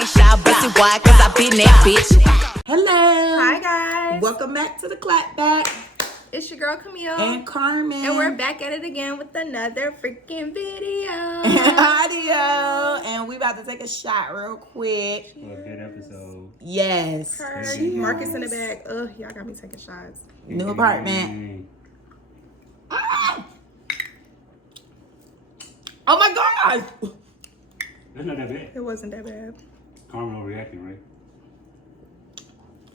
ain't shy about it. Why? Cause I been that bitch. Hello. Hi, guys. Welcome back to the Clapback. It's your girl, Camille. And Carmen. And we're back at it again with another freaking video. Audio. And we about to take a shot real quick. For a good episode. Yes. Cheers. Marcus in the bag. Ugh, y'all got me taking shots. New apartment. Ah! Oh my gosh. That's not that bad. It wasn't that bad. Carmen overreacting,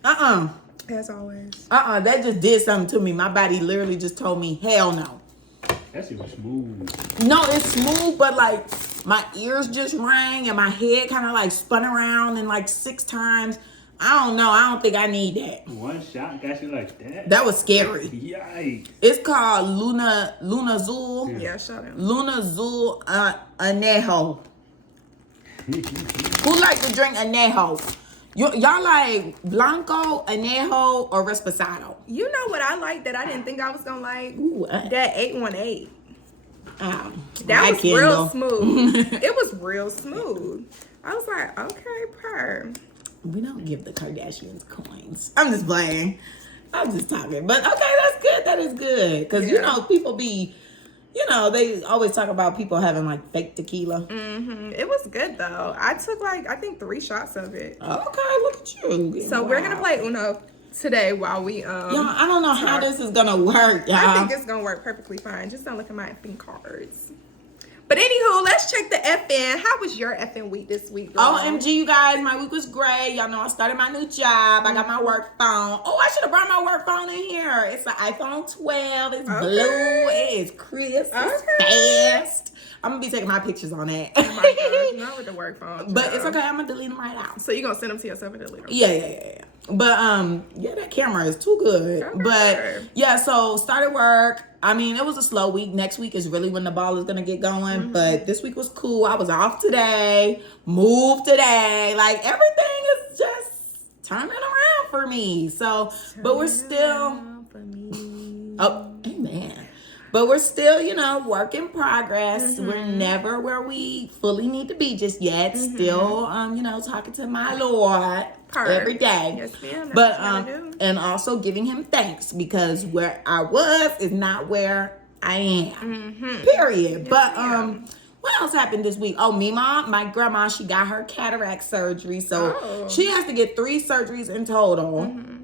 right? As always. That just did something to me. My body literally just told me, hell no. That shit was smooth. No, it's smooth, but like my ears just rang and my head kind of like spun around and like 6 times. I don't know. I don't think I need that. One shot got you like that? That was scary. Yikes. It's called Luna Zul. Yeah, shut him. Luna Zul Anejo. Who like to drink Anejo? Y'all like Blanco, Anejo, or Reposado? You know what I like that I didn't think I was going to like? Ooh, that 818. That was real smooth. It was real smooth. I was like, okay, per. We don't give the Kardashians coins. I'm just playing. I'm just talking. But okay, that's good. That is good. Because, you know, people be, you know, they always talk about people having like fake tequila. Mm-hmm. It was good though. I took like, I think 3 shots of it. Okay, look at you. So we're going to play Uno today while we, Y'all, I don't know how this is going to work, y'all. I think it's going to work perfectly fine. Just don't look at my effing cards. But anywho, let's check the FN. How was your FN week this week, girl? OMG, you guys, my week was great. Y'all know I started my new job. I got my work phone. Oh, I should have brought my work phone in here. It's an iPhone 12. It's blue. It is crisp. It's fast. I'm going to be taking my pictures on that. Oh my gosh, not with the work phone. But it's okay. I'm going to delete them right out. So you're going to send them to yourself and delete them? Yeah. But, yeah, that camera is too good. Okay. But, yeah, so started work. I mean, it was a slow week. Next week is really when the ball is going to get going. Mm-hmm. But this week was cool. I was off today. Moved today. Like, everything is just turning around for me. So, but we're still... Oh, amen. But we're still, you know, work in progress. Mm-hmm. We're never where we fully need to be just yet. Mm-hmm. Still, you know, talking to my Lord every day. Yes, ma'am. But and also giving him thanks because where I was is not where I am. Mm-hmm. Period. Yes, but what else happened this week? Oh, Mima, my grandma, she got her cataract surgery. So she has to get 3 surgeries in total. Mm-hmm.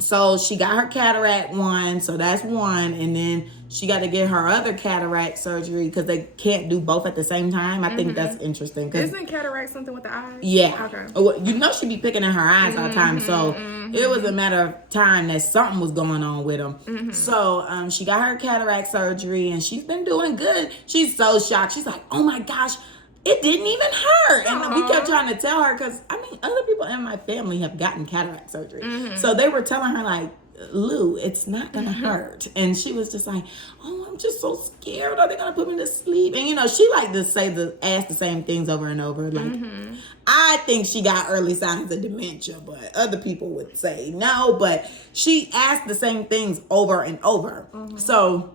So she got her cataract one, so that's one, and then she got to get her other cataract surgery because they can't do both at the same time. I think that's interesting. Isn't cataract something with the eyes? Yeah. Okay. Well, you know she be picking in her eyes all the time, so it was a matter of time that something was going on with them. Mm-hmm. So she got her cataract surgery, and she's been doing good. She's so shocked. She's like, oh my gosh, it didn't even hurt. And we kept trying to tell her because, I mean, other people in my family have gotten cataract surgery. Mm-hmm. So they were telling her, like, Lou, it's not going to hurt. And she was just like, oh, I'm just so scared. Are they going to put me to sleep? And, you know, she liked to ask the same things over and over. Like, I think she got early signs of dementia, but other people would say no. But she asked the same things over and over. Mm-hmm. So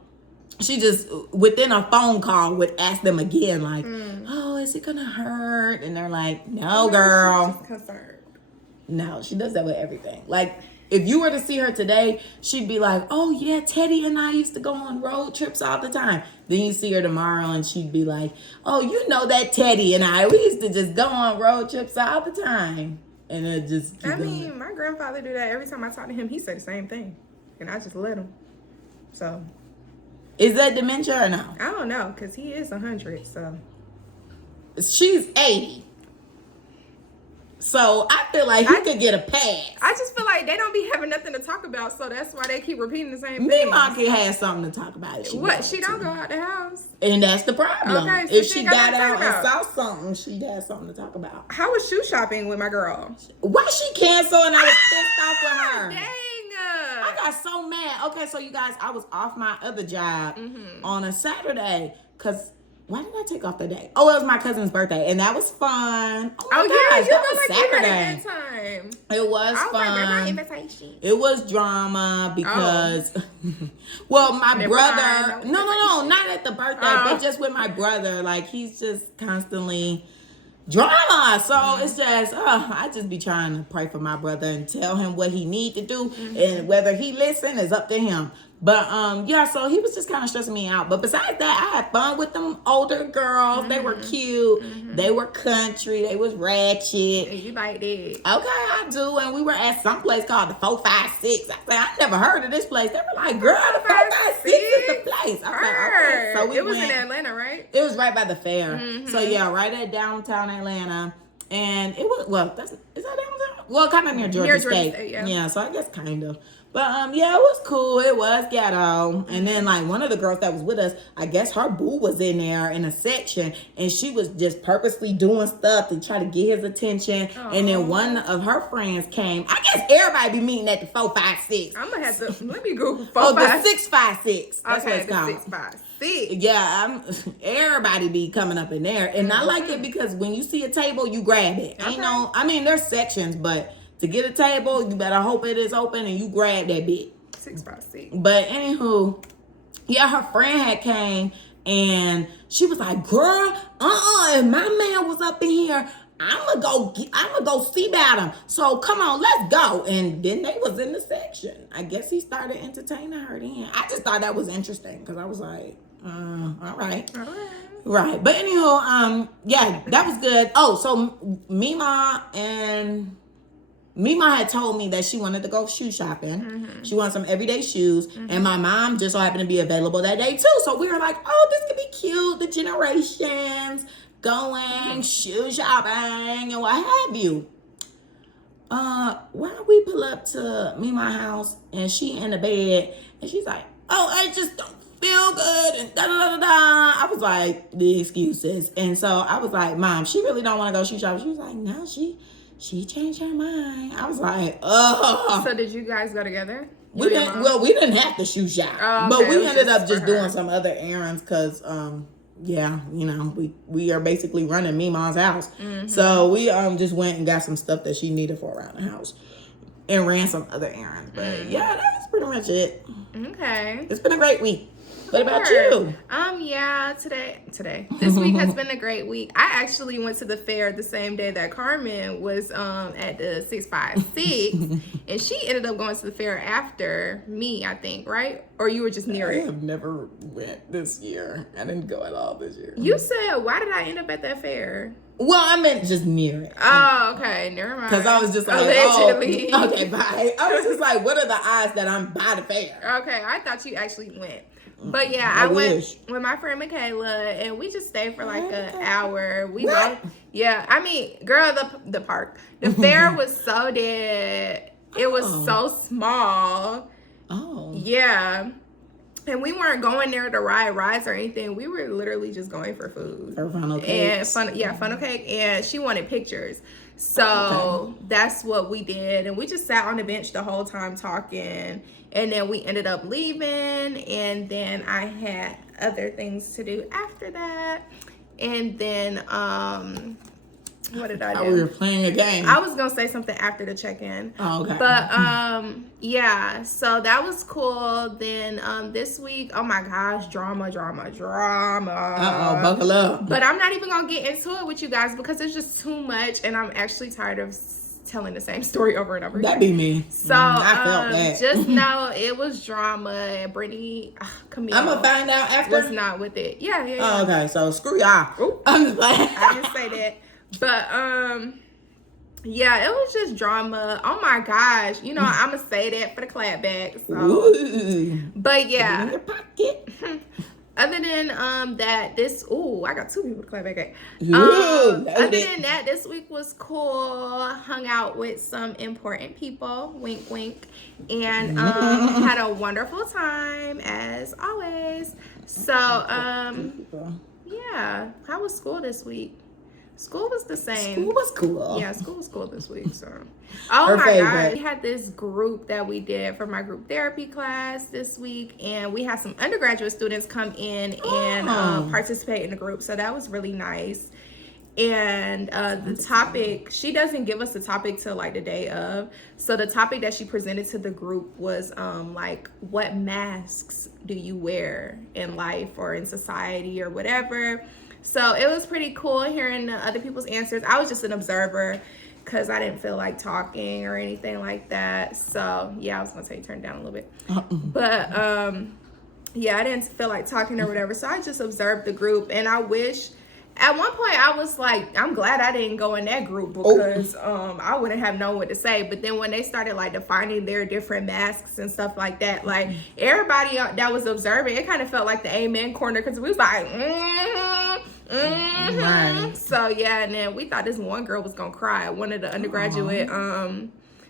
she just, within a phone call, would ask them again, like, oh, is it going to hurt? And they're like, no, girl. She's just concerned. No, she does that with everything. Like, if you were to see her today, she'd be like, oh, yeah, Teddy and I used to go on road trips all the time. Then you see her tomorrow and she'd be like, oh, you know that Teddy and I, we used to just go on road trips all the time. And it just... I mean, my grandfather do that. Every time I talk to him, he said the same thing. And I just let him. So... Is that dementia or no? I don't know, because he is 100, so. She's 80. So I feel like he could get a pass. I just feel like they don't be having nothing to talk about, so that's why they keep repeating the same thing. Mima can have something to talk about. She don't go out the house. And that's the problem. Okay, so if she got out and saw something, she'd have something to talk about. How was shoe shopping with my girl? Why she canceled and I was pissed off with her? Dang. I got so mad. Okay, so you guys, I was off my other job on a Saturday because why did I take off the day? Oh, it was my cousin's birthday, and that was fun. Oh my gosh, that was Saturday. You had a good time. It was fun. Like, where's my invitation? It was drama because, well, my brother. No, not at the birthday, but just with my brother. Like he's just constantly drama. So it's just, I just be trying to pray for my brother and tell him what he need to do, and whether he listen is up to him. But yeah, so he was just kind of stressing me out. But besides that, I had fun with them older girls. They were cute. They were country. They was ratchet. And you like that? Okay, I do. And we were at some place called the 456. I said, I never heard of this place. They were like, girl, the 456 is the place. I was like, okay. So it was in Atlanta, right? It was right by the fair. So yeah, right at downtown Atlanta. And it was, well, is that downtown? Well, kind of near Georgia State. Yeah, so I guess kind of. But yeah, it was cool. It was ghetto. And then like one of the girls that was with us, I guess her boo was in there in a section, and she was just purposely doing stuff to try to get his attention. And then one of her friends came. I guess everybody be meeting at the 456. I'm gonna have to let me Google 456. Oh, the 656. That's what it's the called. 656. Yeah, everybody be coming up in there, and I like it because when you see a table, you grab it. Ain't no, I mean, there's sections, but to get a table, you better hope it is open and you grab that bit. 656. But anywho, yeah, her friend had came and she was like, "Girl, if my man was up in here, I'ma go see about him. So come on, let's go." And then they was in the section. I guess he started entertaining her then. I just thought that was interesting because I was like, all right. Right. But anywho, yeah, that was good. Oh, so Mima had told me that she wanted to go shoe shopping. She wanted some everyday shoes. And my mom just so happened to be available that day too. So we were like, oh, this could be cute. The generations going shoe shopping and what have you. Why don't we pull up to Mima's house and she in the bed and she's like, oh, I just don't feel good and da da da da. I was like, the excuses. And so I was like, Mom, she really don't want to go shoe shopping. She was like, no, she changed her mind. I was like, ugh. So did you guys go together? We didn't have to shoe shop. Oh, okay. But we ended up just doing some other errands because, yeah, you know, we are basically running Mima's house. So we just went and got some stuff that she needed for around the house and ran some other errands. But yeah, that was pretty much it. Okay. It's been a great week. What about you? Yeah, this week has been a great week. I actually went to the fair the same day that Carmen was at the 656, and she ended up going to the fair after me, I think, right? Or you were just near it? I have never went this year. I didn't go at all this year. You said, why did I end up at that fair? Well, I meant just near it. Oh, okay. Never mind. Because I was just like, allegedly. Oh, okay, bye. I was just like, what are the odds that I'm by the fair? Okay, I thought you actually went. But yeah, I went with my friend Michaela, and we just stayed for like an hour. We both, yeah. I mean, girl, the park, the fair was so dead. It was so small. Oh, yeah. And we weren't going there to ride rides or anything. We were literally just going for food. For funnel cakes. And funnel cake. And she wanted pictures. So that's what we did. And we just sat on the bench the whole time talking. And then we ended up leaving. And then I had other things to do after that. And then, what did I do? We were playing a game. I was going to say something after the check-in. Oh, okay. But, yeah, so that was cool. Then this week, oh my gosh, drama. Uh-oh, buckle up. But I'm not even going to get into it with you guys because it's just too much. And I'm actually tired of telling the same story over and over again. That'd be me. So I felt that. Just know it was drama. And Brittany, Camille, I'm gonna find out after. Was not with it. Yeah. Oh, okay, so screw y'all. Ooh. I'm just playing. I didn't say that. But yeah, it was just drama. Oh my gosh, you know I'm gonna say that for the clapback. So, ooh. But yeah. In your pocket. Other than that, I got 2 people to clap back at. Other than that, this week was cool. Hung out with some important people, wink, wink, and had a wonderful time as always. So, yeah. How was school this week? School was the same. School was cool. Yeah, school was cool this week. So, oh my God, we had this group that we did for my group therapy class this week, and we had some undergraduate students come in and participate in the group. So that was really nice. And the topic, she doesn't give us the topic till like the day of. So the topic that she presented to the group was like, what masks do you wear in life or in society or whatever? So it was pretty cool hearing other people's answers. I was just an observer because I didn't feel like talking or anything like that. So yeah, I was gonna say turn it down a little bit, but yeah, I didn't feel like talking or whatever. So I just observed the group, and I wish. At one point, I was like, I'm glad I didn't go in that group because I wouldn't have known what to say. But then when they started like defining their different masks and stuff like that, like everybody that was observing, it kind of felt like the amen corner because we was like, right. So yeah, and then we thought this one girl was gonna cry. One of the undergraduate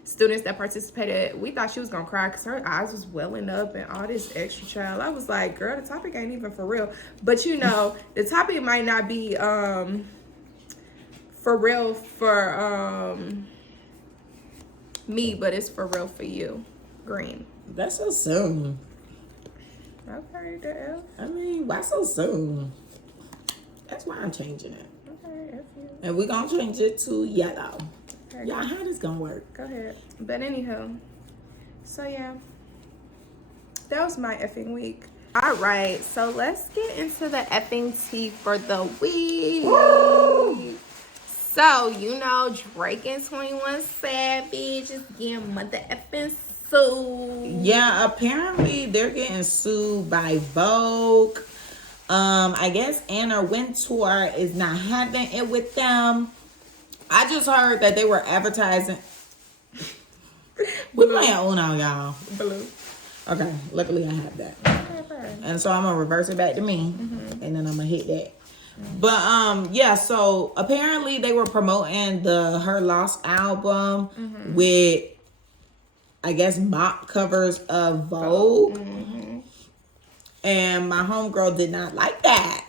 students that participated, we thought she was gonna cry because her eyes was welling up and all this extra child. I was like, girl, the topic ain't even for real. But you know, the topic might not be for real for me, but it's for real for you. Green. That's so soon. Okay, the F. I mean, why so soon? That's why I'm changing it. Okay, F you. And we're gonna change it to yellow. Okay. Y'all, how this gonna work? Go ahead. But anywho, so yeah, that was my effing week. All right, so let's get into the effing tea for the week. Woo! So, you know, Drake and 21 Savage is getting mother effing sued. Yeah, apparently they're getting sued by Vogue. I guess Anna Wintour is not having it with them. I just heard that they were advertising. We playing Uno, y'all. Blue. Okay, luckily I have that. And so I'm gonna reverse it back to me, and then I'm gonna hit that. But yeah, so apparently they were promoting the Her Lost album with, I guess, mock covers of Vogue. And my homegirl did not like that.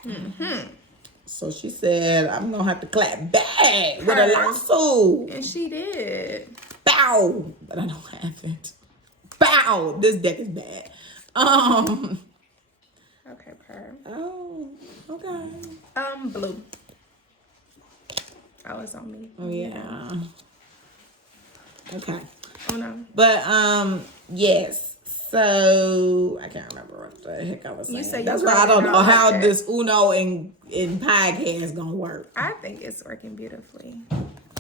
So she said, I'm gonna have to clap back with a lawsuit. And she did. Bow. But I don't have it. Bow. This deck is bad. Okay, per. Oh, okay. Blue. Oh, it's on me. Oh yeah. Okay. Oh no. But yes. So I can't remember what the heck I was saying. You said that's why I don't know how this Uno in podcast is gonna work. I think it's working beautifully.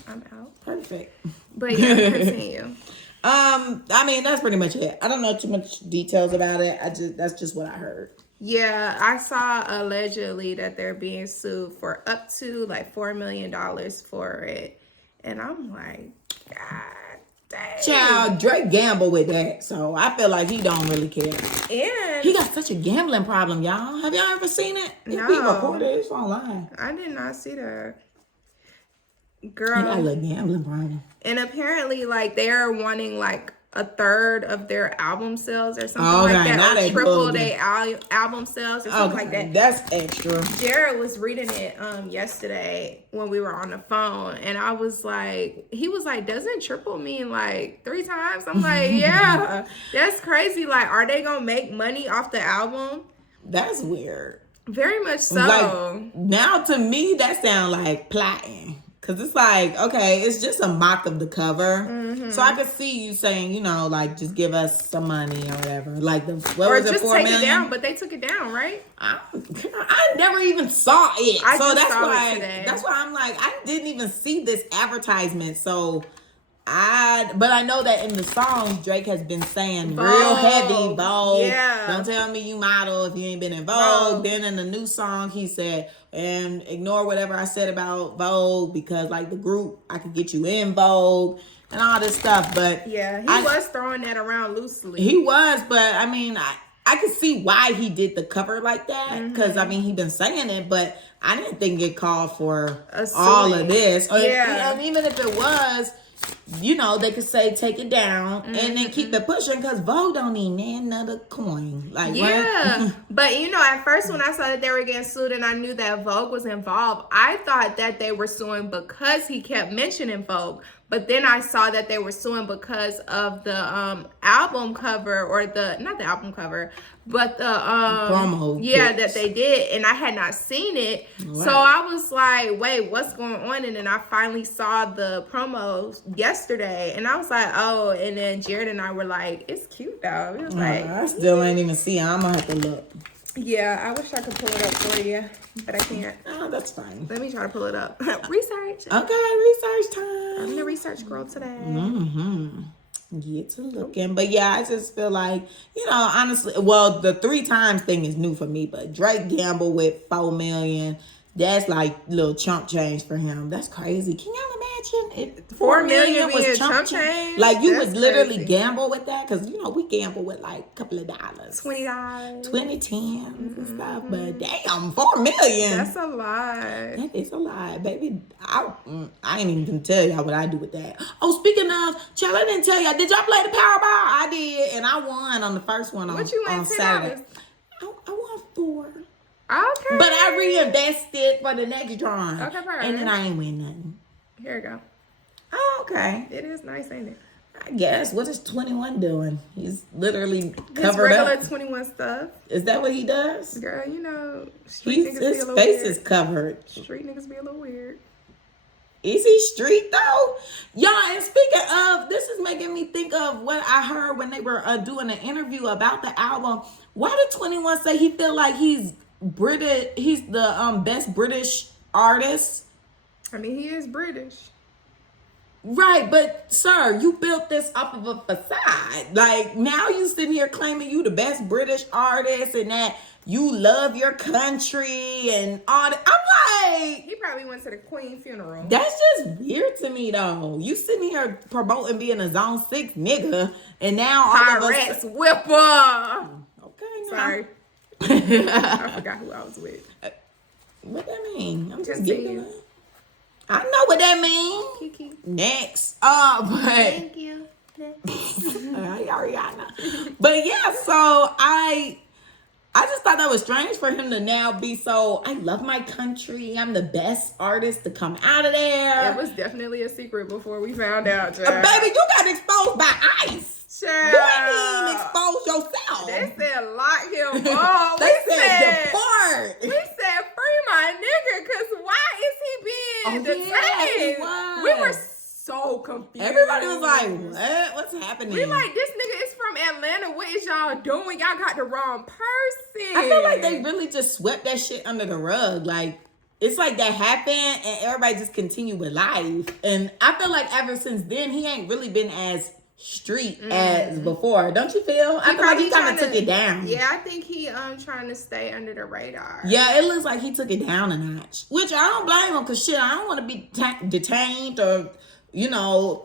I'm out. Perfect. But yeah, continue. I mean that's pretty much it. I don't know too much details about it. That's just what I heard. Yeah, I saw allegedly that they're being sued for up to like $4 million for it, and I'm like, God dang. Child, Drake gambled with that, so I feel like he don't really care. And he got such a gambling problem, y'all. Have y'all ever seen it? No. He recorded it. It's online. I did not see that. Girl. He got a Girl. little gambling problem. And apparently, like, they're wanting like a third of their album sales or something like that, or triple their album sales or something like that. That's extra. Jared was reading it yesterday when we were on the phone, and I was like, he was like, doesn't triple mean like 3 times? I'm like, yeah, that's crazy. Like, are they gonna make money off the album? That's weird. Very much so. Like, now to me that sounds like plotting. Cause it's like, okay, it's just a mock of the cover. So I could see you saying, you know, like, just give us some money or whatever. Like, what or was it, just 4 take million? it down, but they took it down, right? I never even saw it. I so just that's saw why it today. that's why I'm like, I didn't even see this advertisement. So but I know that in the songs Drake has been saying Vogue. Real heavy Vogue. Yeah. Don't tell me you model if you ain't been in Vogue. Then in the new song he said, and ignore whatever I said about Vogue because like the group, I could get you in Vogue and all this stuff. But yeah, he was throwing that around loosely. He was, but I mean, I could see why he did the cover like that because I mean he been saying it, but I didn't think it called for all of this. Yeah, and even if it was, you know, they could say take it down and then keep it pushing because Vogue don't need another coin. Like, yeah, what? But you know, at first when I saw that they were getting sued and I knew that Vogue was involved, I thought that they were suing because he kept mentioning Vogue. But then I saw that they were suing because of the album cover, or not the album cover, but the promo. Yeah, that they did, and I had not seen it. Right. So I was like, wait, what's going on? And then I finally saw the promos yesterday, and I was like, oh. And then Jared and I were like, it's cute though. It was like, I still ain't even see it. I'm gonna have to look. Yeah, I wish I could pull it up for you, but I can't. Oh, that's fine. Let me try to pull it up. Research. Okay, research time. I'm the research girl today. Get to looking. But yeah, I just feel like, honestly, well, the 3 times thing is new for me, but Drake gambled with 4 million. That's like little chump change for him. That's crazy. Can y'all imagine if 4 million was chump change? Like you would literally crazy. gamble with that? Because we gamble with like a couple of dollars. $20. 20, 10 and stuff. But damn, 4 million. That's a lot. That is a lot, baby. I ain't even gonna tell y'all what I do with that. Oh, speaking of, child, I didn't tell y'all. Did y'all play the Powerball? I did, and I won on the first one on Saturday. I won 4. Okay. But I reinvested for the next drawing. Okay, perfect. And then I ain't win nothing. Here we go. Oh, okay. It is nice, ain't it? I guess. What is 21 doing? He's literally His covered regular up. 21 stuff. Is that what he does? Girl, street niggas be a His little face weird. is covered. Street niggas be a little weird. Is he street though? Y'all, and speaking of, this is making me think of what I heard when they were doing an interview about the album. Why did 21 say he feel like he's British? He's the best British artist. I mean, he is British. Right, but sir, you built this off of a facade. Like now you sitting here claiming you the best British artist and that you love your country and all that. I'm like, He probably went to the Queen funeral. that's just weird to me though. You sitting here promoting being a Zone 6 nigga and now all of Pyrex us. Whipper. Okay, now. Sorry. I forgot who I was with. What that mean? I'm just Continue. giving it. I know what that mean. Kiki. Next. But Thank you. Ariana. But yeah, so I just thought that was strange for him to now be so, I love my country. I'm the best artist to come out of there. It was definitely a secret before we found out, child. Baby, you got exposed by ICE. Child. You ain't even exposed yourself. They said lock him up. They said deport. We said free my nigga, because why is he being detained? he was. We were so confused. Everybody was like, what? What's happening? We like, this nigga is from Atlanta. What is y'all doing? Y'all got the wrong person. I feel like they really just swept that shit under the rug. Like, it's like that happened and everybody just continued with life. And I feel like ever since then, he ain't really been as street as before. Don't you feel? I feel like he kind of took it down. Yeah, I think he trying to stay under the radar. Yeah, it looks like he took it down a notch. Which I don't blame him, because shit, I don't want to be detained or,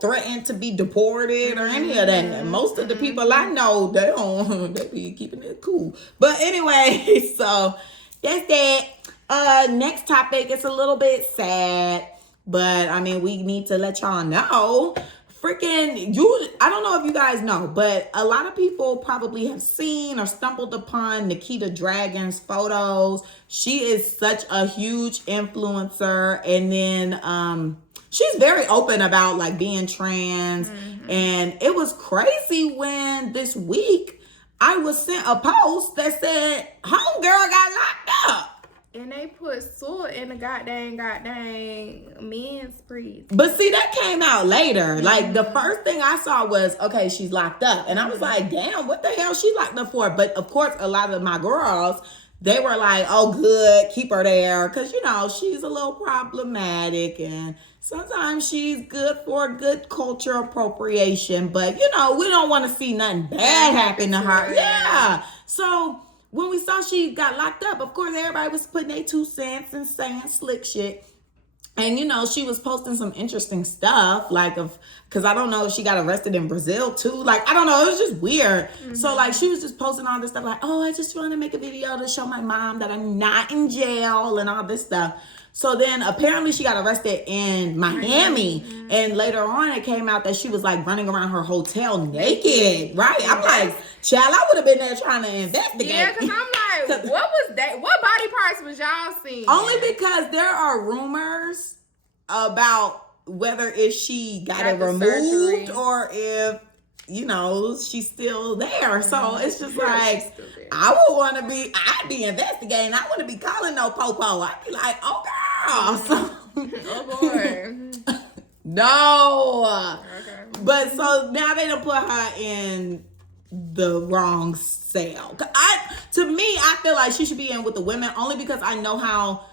threatened to be deported or any of that. Most of the people I know, they be keeping it cool. But anyway, so that's that. Next topic, it's a little bit sad, but I mean, we need to let y'all know. I don't know if you guys know, but a lot of people probably have seen or stumbled upon Nikita Dragun's photos. She is such a huge influencer. And then she's very open about like being trans. And it was crazy when this week I was sent a post that said, homegirl got locked up. And they put salt in the goddamn men's breeze. But see, that came out later. Like, the first thing I saw was, okay, she's locked up. And I was like, damn, what the hell she locked up for? But, of course, a lot of my girls, they were like, oh, good, keep her there. Because, she's a little problematic. And sometimes she's good for good culture appropriation. But, we don't want to see nothing bad happen to her. Yeah. So when we saw she got locked up, of course, everybody was putting their 2 cents and saying slick shit. And, she was posting some interesting stuff, because I don't know if she got arrested in Brazil, too. Like, I don't know. It was just weird. So, she was just posting all this stuff like, oh, I just want to make a video to show my mom that I'm not in jail and all this stuff. So then apparently she got arrested in Miami. And later on it came out that she was like running around her hotel naked. Right? I'm like, child, I would have been there trying to investigate. Yeah, because I'm like, what was that? What body parts was y'all seeing? Only because there are rumors about whether if she got it removed surgery, or if, she's still there. So it's just like, I'd be investigating. I wouldn't be calling no popo. I'd be like, oh, girl. So, oh, boy. No. Okay. But so now they done put her in the wrong sale. To me, I feel like she should be in with the women only because I know how,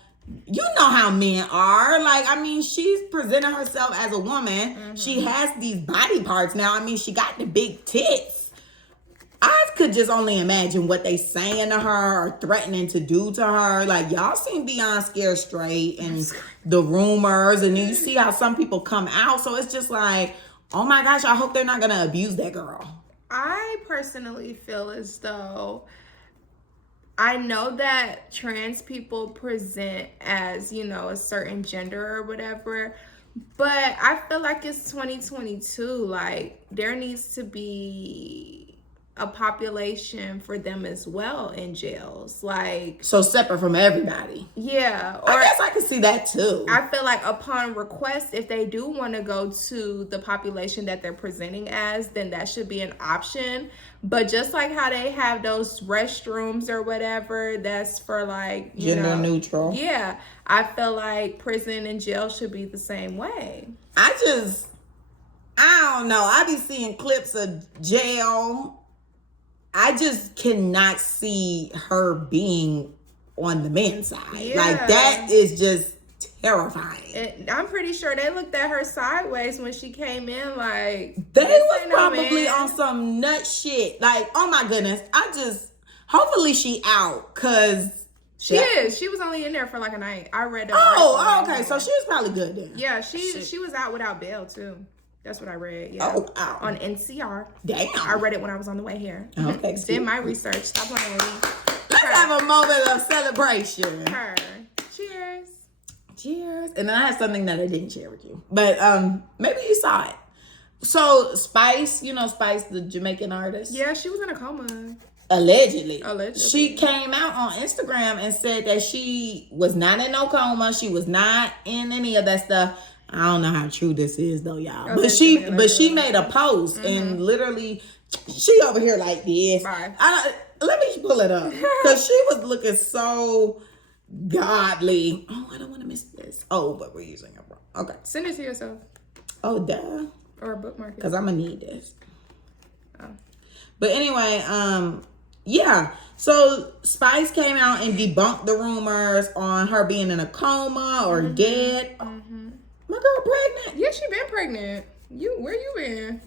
you know how men are. Like, I mean, she's presenting herself as a woman. Mm-hmm. She has these body parts now. I mean, she got the big tits. I could just only imagine what they saying to her or threatening to do to her. Like, y'all seen Beyond Scared Straight and the rumors, and then you see how some people come out. So it's just like, oh my gosh, I hope they're not going to abuse that girl. I personally feel as though, I know that trans people present as, you know, a certain gender or whatever, but I feel like it's 2022. Like, there needs to be a population for them as well in jails. Like, so separate from everybody. Yeah. Or I guess I could see that too. I feel like upon request, if they do want to go to the population that they're presenting as, then that should be an option. But just like how they have those restrooms or whatever, that's for like, you gender know, neutral. Yeah. I feel like prison and jail should be the same way. I don't know. I be seeing clips of jail. I just cannot see her being on the men's side. Yeah. Like, that is just terrifying. I'm pretty sure they looked at her sideways when she came in. Like, they was probably on some nut shit. Like, oh my goodness. Hopefully she out, because she is. She was only in there for like a night. I read. Okay. So she was probably good then. Yeah, she was out without bail too. That's what I read. Yeah. Oh. On NCR. Damn. I read it when I was on the way here. Okay. Did my research. Stop playing with me. Let's have a moment of celebration. Her. Cheers. Cheers. And then I have something that I didn't share with you, but maybe you saw it. So Spice, you know Spice, the Jamaican artist. Yeah, she was in a coma. Allegedly. She came out on Instagram and said that she was not in no coma. She was not in any of that stuff. I don't know how true this is though, y'all. But she made a post and literally she over here like this. Let me pull it up because she was looking so godly. Oh, I don't want to miss this. Oh, but we're using it wrong. Okay. Send it to yourself. Oh, duh. Or a bookmark. Because I'm gonna need this. Oh. But anyway, yeah. So Spice came out and debunked the rumors on her being in a coma or dead. My girl pregnant. Yeah, she been pregnant. Where you been?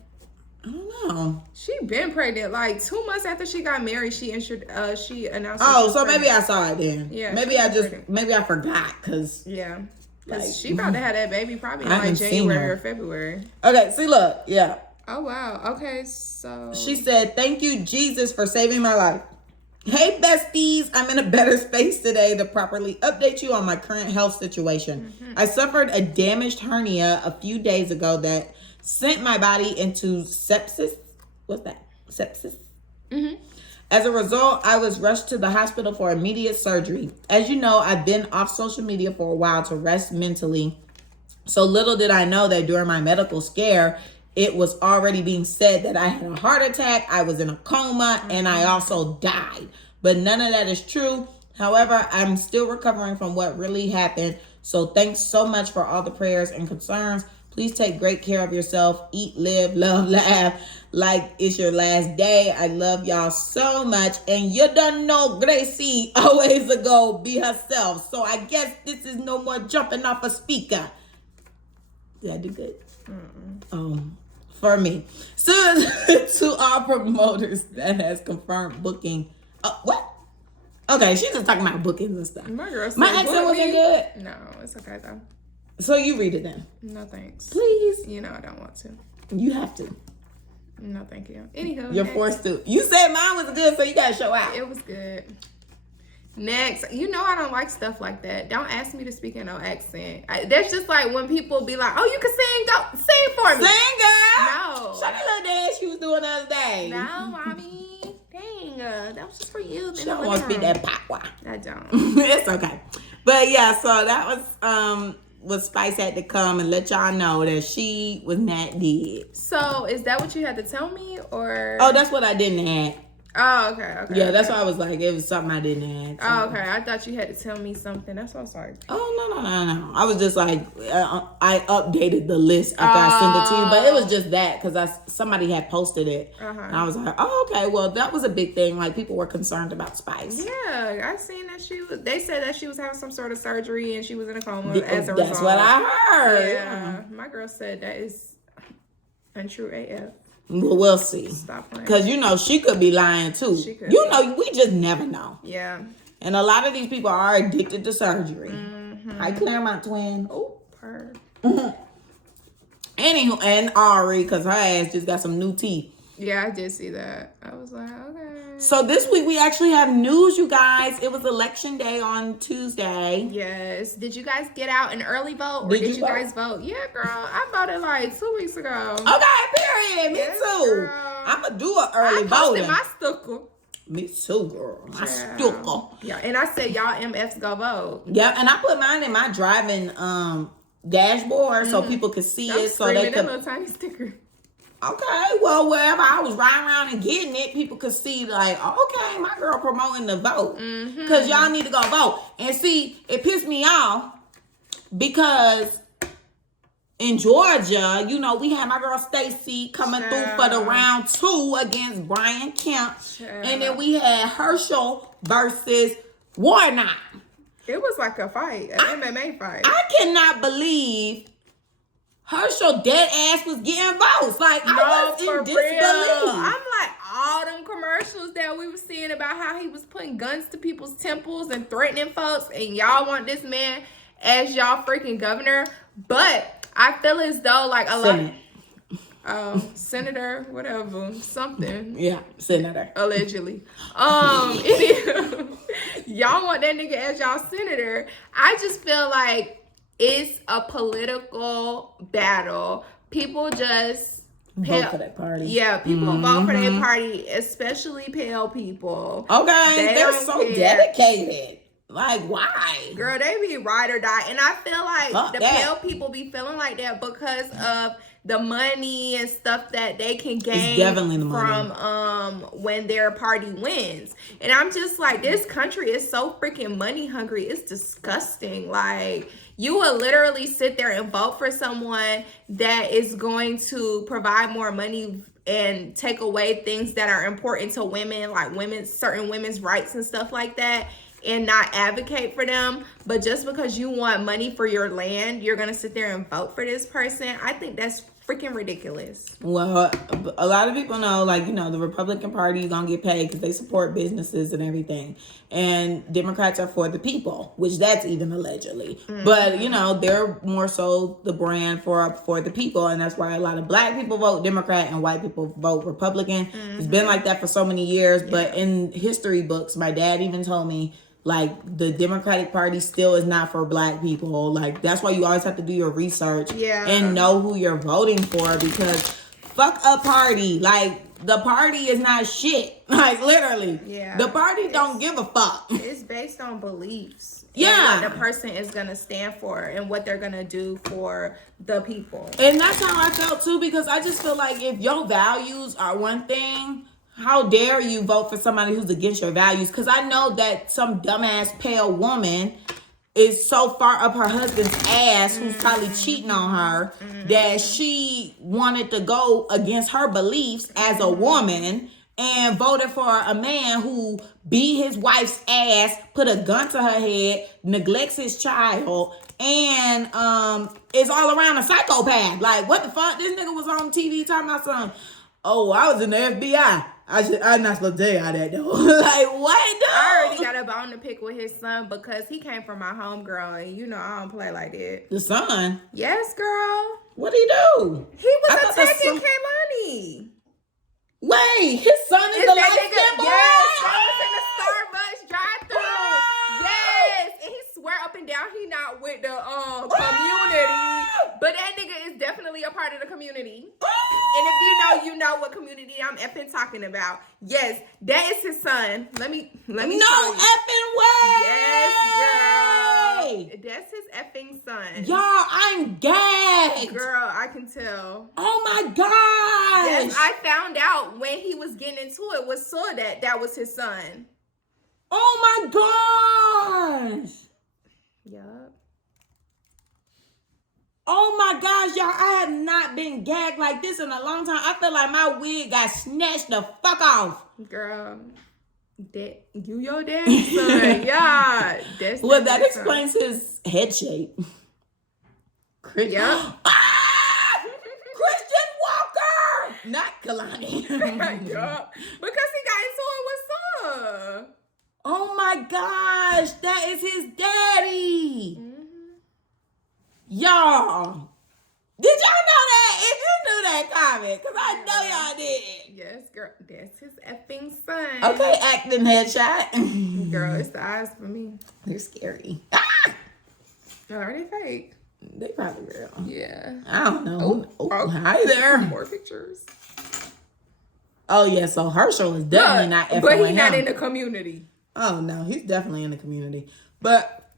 I don't know. She been pregnant. Like 2 months after she got married, she announced. Oh, so maybe I saw it then. Yeah. Maybe I forgot because. Yeah. Because she about to have that baby probably in like January or February. Okay, see, look, yeah. Oh wow. Okay, so she said, "Thank you, Jesus, for saving my life. Hey besties, I'm in a better space today to properly update you on my current health situation. I suffered a damaged hernia a few days ago that sent my body into sepsis. What's that? Sepsis? As a result, I was rushed to the hospital for immediate surgery. As you know, I've been off social media for a while to rest mentally. So little did I know that during my medical scare, it was already being said that I had a heart attack, I was in a coma, and I also died. But none of that is true. However, I'm still recovering from what really happened. So thanks so much for all the prayers and concerns. Please take great care of yourself. Eat, live, love, laugh like it's your last day. I love y'all so much. And you don't know Gracie always ago be herself. So I guess this is no more jumping off a speaker. Did I do good? For me. So to all promoters that has confirmed booking. What? Okay, she's just talking about bookings and stuff. My girl said, my accent wasn't good. No, it's okay though. So you read it then. No thanks. Please. You know I don't want to. You have to. No, thank you. Anywho, you're forced to. You said mine was good, so you gotta show out. It was good. Next, you know I don't like stuff like that. Don't ask me to speak in no accent. That's just like when people be like, "Oh, you can sing. Go sing for me." Sing, girl. No. Show me little dance she was doing the other day. No, mommy. Dang, that was just for you. She don't want to speak that patois. I don't. It's okay. But yeah, so that was what Spice had to come and let y'all know that she was not dead. So is that what you had to tell me, or? Oh, that's what I didn't add. Oh, okay. Yeah, that's why I was like, it was something I didn't add. Oh, okay. I thought you had to tell me something. That's what I'm sorry. Oh, no. I was just like, I updated the list after I sent it to you. But it was just that because somebody had posted it. And I was like, oh, okay. Well, that was a big thing. Like, people were concerned about Spice. Yeah, I seen that they said that she was having some sort of surgery and she was in a coma as a result. That's what I heard. Yeah. My girl said that is untrue AF. Well, we'll see. Stop playing. Because, she could be lying, too. She could we just never know. Yeah. And a lot of these people are addicted to surgery. Hi, Claremont twin. Oh, purr. Anywho, and Ari, because her ass just got some new teeth. Yeah, I did see that. I was like, okay. So this week we actually have news, you guys. It was election day on Tuesday. Yes. Did you guys get out and early vote? Or did you guys vote? Yeah, girl. I voted like 2 weeks ago. Okay, period. Me too. Girl. I'm going to do an early voting. I posted my sticker. Me too, girl. My sticker. Yeah, and I said, y'all MFs go vote. Yeah, and I put mine in my driving dashboard so people could see it. So they could. That little tiny sticker. Okay, well, wherever I was riding around and getting it, people could see, like, okay, my girl promoting the vote. Because y'all need to go vote. And see, it pissed me off because in Georgia, we had my girl Stacey coming through for the round 2 against Brian Kemp. And then we had Herschel versus Warnock. It was like a fight, an MMA fight. I cannot believe Herschel dead ass was getting votes. Like, I was in disbelief. I'm like, all them commercials that we were seeing about how he was putting guns to people's temples and threatening folks, and y'all want this man as y'all freaking governor. But I feel as though, like, a lot senator, whatever, something. Yeah, senator. Allegedly. Y'all want that nigga as y'all senator. I just feel like it's a political battle. People just vote for that party. Yeah, people vote for that party, especially pale people. Okay, they're so dedicated. Like, why? Girl, they be ride or die. And I feel like pale people be feeling like that because of the money and stuff that they can gain from when their party wins. And I'm just like, this country is so freaking money hungry. It's disgusting. Like, you will literally sit there and vote for someone that is going to provide more money and take away things that are important to women, like certain women's rights and stuff like that, and not advocate for them. But just because you want money for your land, you're gonna sit there and vote for this person. I think that's freaking ridiculous. Well, a lot of people know, like, the Republican Party is gonna get paid because they support businesses and everything, and Democrats are for the people, which that's even allegedly. But they're more so the brand for the people, and that's why a lot of black people vote Democrat and white people vote Republican. It's been like that for so many years. But in history books, my dad even told me, like, the Democratic Party still is not for black people. Like, that's why you always have to do your research and know who you're voting for, because fuck a party. Like, the party is not shit. Like, literally. Yeah. The party don't give a fuck. It's based on beliefs. Yeah. What the person is going to stand for and what they're going to do for the people. And that's how I felt, too, because I just feel like if your values are one thing, how dare you vote for somebody who's against your values? Because I know that some dumbass pale woman is so far up her husband's ass, who's probably cheating on her, that she wanted to go against her beliefs as a woman and voted for a man who beat his wife's ass, put a gun to her head, neglects his child, and is all around a psychopath. Like, what the fuck? This nigga was on TV talking about something. Oh, I was in the FBI. I'm not supposed to tell y'all that, though. Like, what, though? I already got a bone to pick with his son because he came from my homegirl, and I don't play like that. The son? Yes, girl. What'd he do? He was attacking Kaylani. Wait, his son is the light-skinned boy? Yes, I was in the Starbucks drive-thru. Yes, and he swear up and down he not with the community, but that nigga is definitely a part of the community. And if you know what community I'm effing talking about. Yes, that is his son. Let me No effing way. Yes, girl. Really? That's his effing son. Y'all, I'm gagged. Girl, I can tell. Oh my gosh. Yes, I found out when he was getting into it with Saw that was his son. Oh my gosh. Yup. Oh my gosh, y'all, I have not been gagged like this in a long time. I feel like my wig got snatched the fuck off. Girl, you your dad's son. Yeah. Well, that explains his head shape. Yep. Christian Walker! Not Kalani. Yup. Because he got into it with Saw. Oh my gosh, that is his daddy. Mm-hmm. Y'all, did y'all know that? If you knew that, comment, because I know y'all did. Yes, girl. That's his effing son. Okay, acting headshot. Girl, it's the eyes for me. They're scary. Are they fake? They probably real. Yeah. I don't know. Oh, hi there. More pictures. Oh, yeah, so Herschel is definitely not effing But with he's not him. in the community. Oh, no, he's definitely in the community. But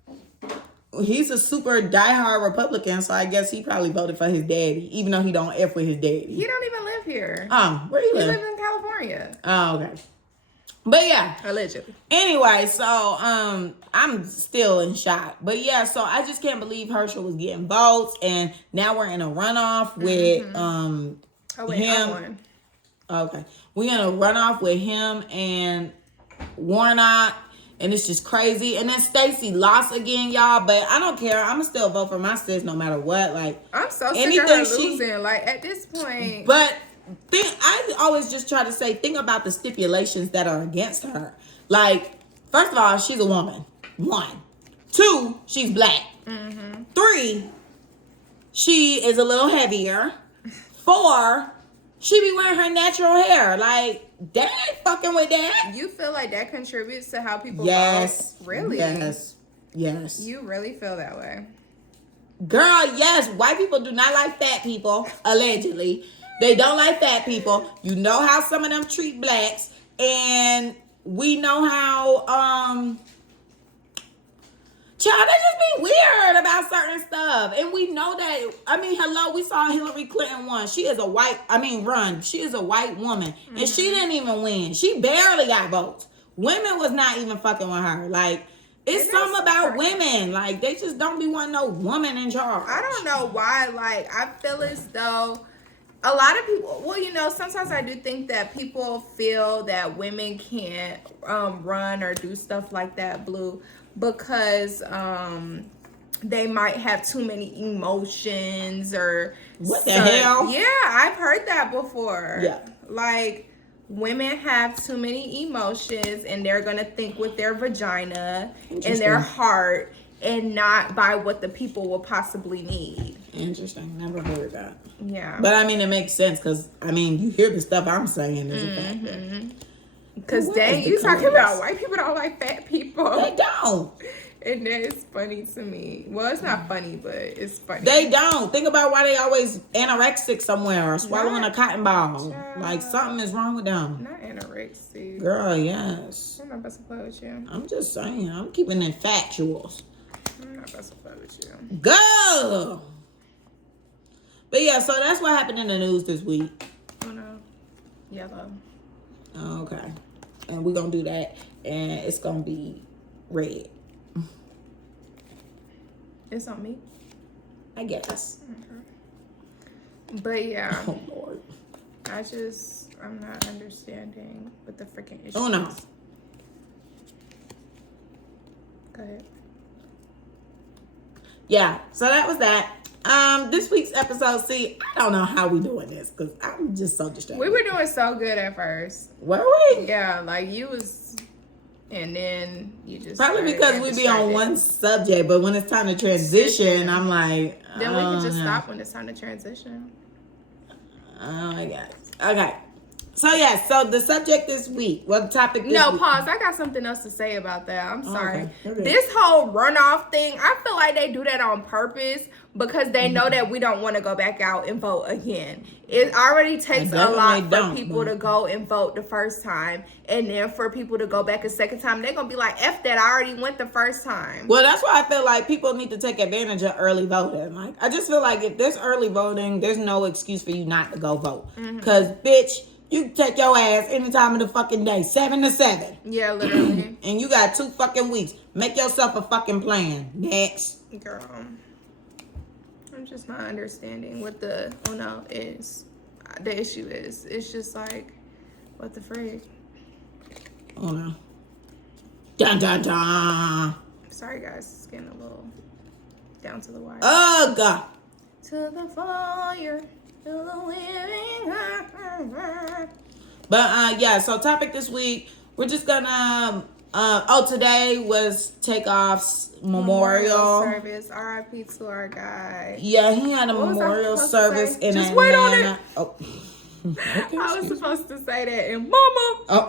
he's a super diehard Republican, so I guess he probably voted for his daddy, even though he don't F with his daddy. He don't even live here. Oh, where you He live? lives in California. Oh, okay. But yeah. Allegedly. Anyway, so I'm still in shock. But yeah, so I just can't believe Herschel was getting votes, and now we're in a runoff with him. Okay. We're in a runoff with him and Warnock. And it's just crazy. And then Stacey lost again, y'all. But I don't care. I'm going to still vote for my sis no matter what. Like, I'm so sick of her losing. Like, at this point. But I always just try to say, think about the stipulations that are against her. Like, first of all, she's a woman. 1. 2, she's black. 3, she is a little heavier. 4, she be wearing her natural hair. Like, they ain't fucking with that. You feel like that contributes to how people Yes. vote? Really? Yes. Yes. You really feel that way? Girl, yes. White people do not like fat people, allegedly. They don't like fat people. You know how some of them treat blacks. And we know how, child, they just be weird about certain stuff. And we know that, I mean, hello, we saw Hillary Clinton won. She is a white woman. And she didn't even win. She barely got votes. Women was not even fucking with her. Like, it's something about women. Like, they just don't be wanting no woman in charge. I don't know why. Like, I feel as though a lot of people, well, you know, sometimes I do think that people feel that women can't run or do stuff like that, Blue, because they might have too many emotions or what the hell? Yeah, I've heard that before. Yeah. Like, women have too many emotions and they're gonna think with their vagina and their heart and not by what the people will possibly need. Interesting. Never heard that. Yeah. But I mean, it makes sense because, I mean, you hear the stuff I'm saying is a fact. Because dang, you talking about white people don't like fat people. They don't. And that is funny to me. Well, it's not funny, but it's funny. They don't. Think about why they always anorexic somewhere or swallowing a cotton ball. Like, something is wrong with them. Not anorexic. Girl, yes. I'm not about to play with you. I'm just saying. I'm keeping it factuals. I'm not about to play with you. Go! But yeah, so that's what happened in the news this week. Oh, no. Yellow. Okay. And we're going to do that. And it's going to be red. It's on me? I guess. Okay. But yeah. Oh, Lord. I'm not understanding what the freaking issue Oh, no. is. Go ahead. Yeah, so that was that. This week's episode, see, I don't know how we doing this because I'm just so distracted. We were doing so good at first. Were we? Yeah, like you was, and then you just probably because we be on one subject, but when it's time to transition, I'm like, then we can just stop when it's time to transition. Oh my God. Okay. So the subject this week, well, the topic this week. Pause. I got something else to say about that. I'm sorry. Okay. This whole runoff thing, I feel like they do that on purpose because they know that we don't want to go back out and vote again. It already takes a lot for people to go and vote the first time, and then for people to go back a second time, they're gonna be like, "F that! I already went the first time." Well, that's why I feel like people need to take advantage of early voting. Like, I just feel like if there's early voting, there's no excuse for you not to go vote. Cause bitch, you can take your ass any time of the fucking day, 7 to 7. Yeah, literally. And you got 2 fucking weeks. Make yourself a fucking plan. Next. Girl, I'm just not understanding what the issue is. It's just like, what the frick? Oh no. Dun dun dun. Sorry guys, it's getting a little down to the wire. Oh god. To the fire, to the living. But so topic this week, we're just gonna today was Takeoff's memorial service. R.I.P. to our guy. Yeah, he had a memorial service in Just Atlanta. wait on it. Oh. Okay, I was supposed to say that in Mama. Oh,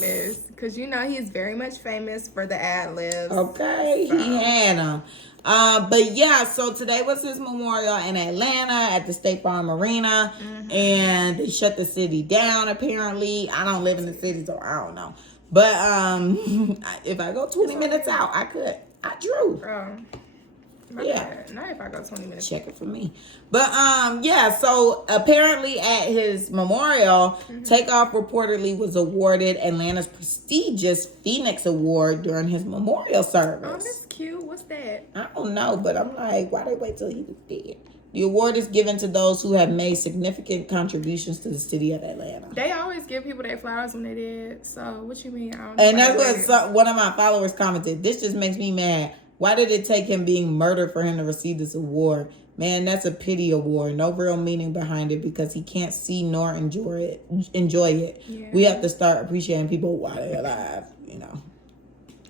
miss. Because he's very much famous for the ad-libs. Okay, so. He had them. But yeah, so today was his memorial in Atlanta at the State Farm Arena. And they shut the city down, apparently. I don't live in the city, so I don't know. But if I go 20 minutes out, I could. I drew. Not if I go 20 minutes. Check it for me. But so apparently at his memorial, Takeoff reportedly was awarded Atlanta's prestigious Phoenix Award during his memorial service. Oh, that's cute. What's that? I don't know, but I'm like, why they wait till he was dead? The award is given to those who have made significant contributions to the city of Atlanta. They always give people their flowers when they did. So what you mean? I don't And that's what one of my followers commented. This just makes me mad. Why did it take him being murdered for him to receive this award? Man, that's a pity award. No real meaning behind it because he can't see nor enjoy it. Yeah. We have to start appreciating people while they're alive,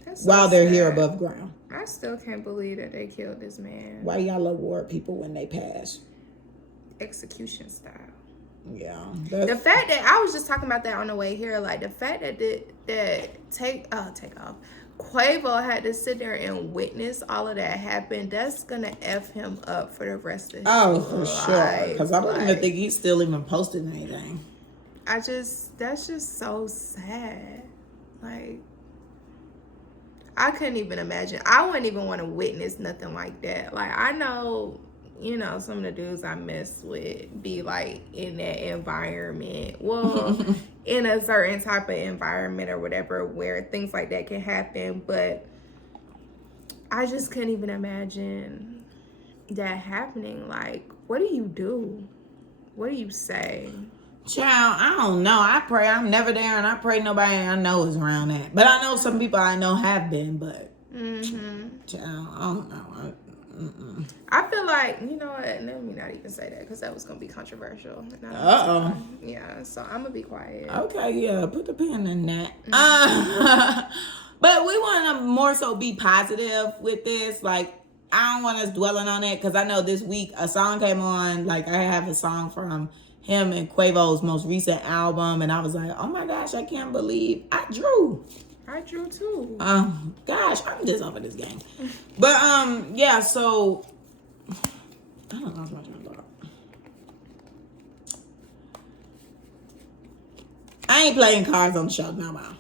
That's while they're sad. Here above ground. I still can't believe that they killed this man. Why y'all award people when they pass? Execution style. Yeah. The fact that I was just talking about that on the way here, like the fact that Takeoff Quavo had to sit there and witness all of that happen, that's gonna F him up for the rest of his life. For sure. Because I don't even think he's still even posting anything. That's just so sad. Like, I couldn't even imagine. I wouldn't even want to witness nothing like that. Like, I know, some of the dudes I mess with be like in that environment. Well, in a certain type of environment or whatever where things like that can happen. But I just couldn't even imagine that happening. Like, what do you do? What do you say? Child, I don't know. I pray I'm never there, and I pray nobody I know is around that. But I know some people I know have been, but child, I don't know. I feel like, you know what, let me not even say that because that was going to be controversial. Yeah, so I'm going to be quiet. Okay, yeah, put the pin in that. But we want to more so be positive with this. Like, I don't want us dwelling on it because I know this week a song came on. Like, I have a song from him and Quavo's most recent album, and I was like, oh my gosh, I can't believe I drew. I drew too. Gosh, I'm just over this game. But yeah, so I don't know what I'm about. I ain't playing cards on the show no more.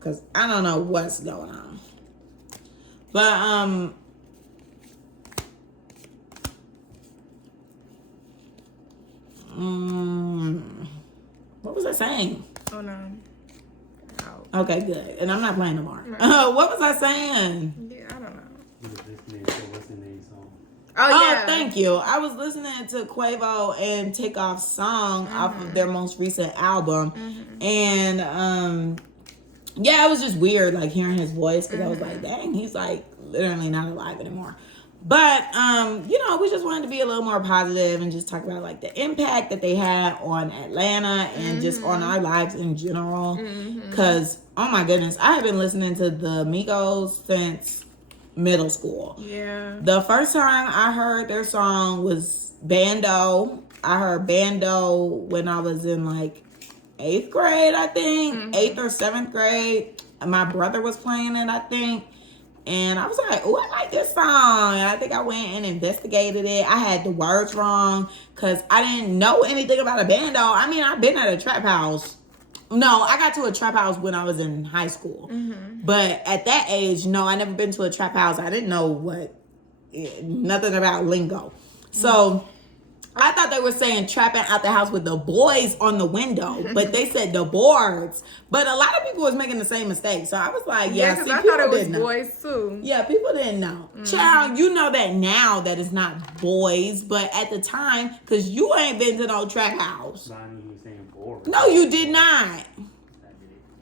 Cause I don't know what's going on. But what was I saying? Oh no. Okay, good. And I'm not playing no more. What was I saying? Yeah, I don't know. What's the name song? Oh, yeah. Thank you. I was listening to Quavo and Takeoff's song off of their most recent album. And, yeah, it was just weird, like, hearing his voice. Because I was like, dang, he's, like, literally not alive anymore. But, we just wanted to be a little more positive and just talk about, like, the impact that they had on Atlanta and just on our lives in general. Because, oh, my goodness, I have been listening to the Migos since middle school. Yeah. The first time I heard their song was Bando. I heard Bando when I was in, like, 8th grade, I think. 8th or 7th grade. My brother was playing it, I think. And I was like, oh, I like this song. And I think I went and investigated it. I had the words wrong because I didn't know anything about a band, though. I mean, I've been at a trap house. No, I got to a trap house when I was in high school. But at that age, no, I never been to a trap house. I didn't know nothing about lingo. So I thought they were saying trapping out the house with the boys on the window, but they said the boards. But a lot of people was making the same mistake. So I was like, yeah, because see, I people thought it was didn't know. boys too. Yeah, people didn't know. Child, you know that now that it's not boys, but at the time, because you ain't been to no trap house. I knew you were saying bored. No, you did not.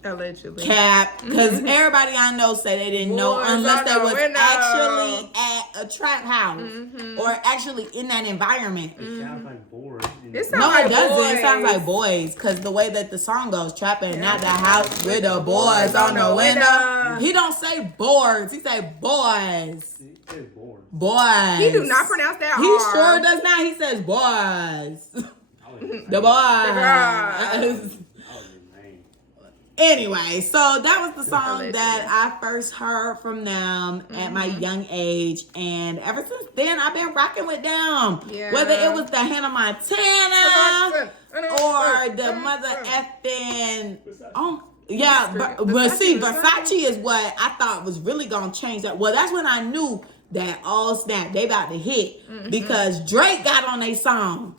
Allegedly. Cap, because everybody I know say they didn't know Boys unless on they the was window. actually at a trap house or actually in that environment. It sounds like bored. It sounds No, like it doesn't. boys. It sounds like boys, because the way that the song goes, trapping out the house with the boys on the window. He don't say boards. He say boys. It says bored. Boys. He do not pronounce that He hard. sure does not. He says boys. The boys. That was his name. Anyway, so that was the song that I first heard from them at my young age. And ever since then, I've been rocking with them. Yeah. Whether it was the Hannah Montana or the mother effing... Yeah, but see, Versace is what I thought was really going to change that. Well, that's when I knew that, oh, snap, they about to hit. Because Drake got on a song.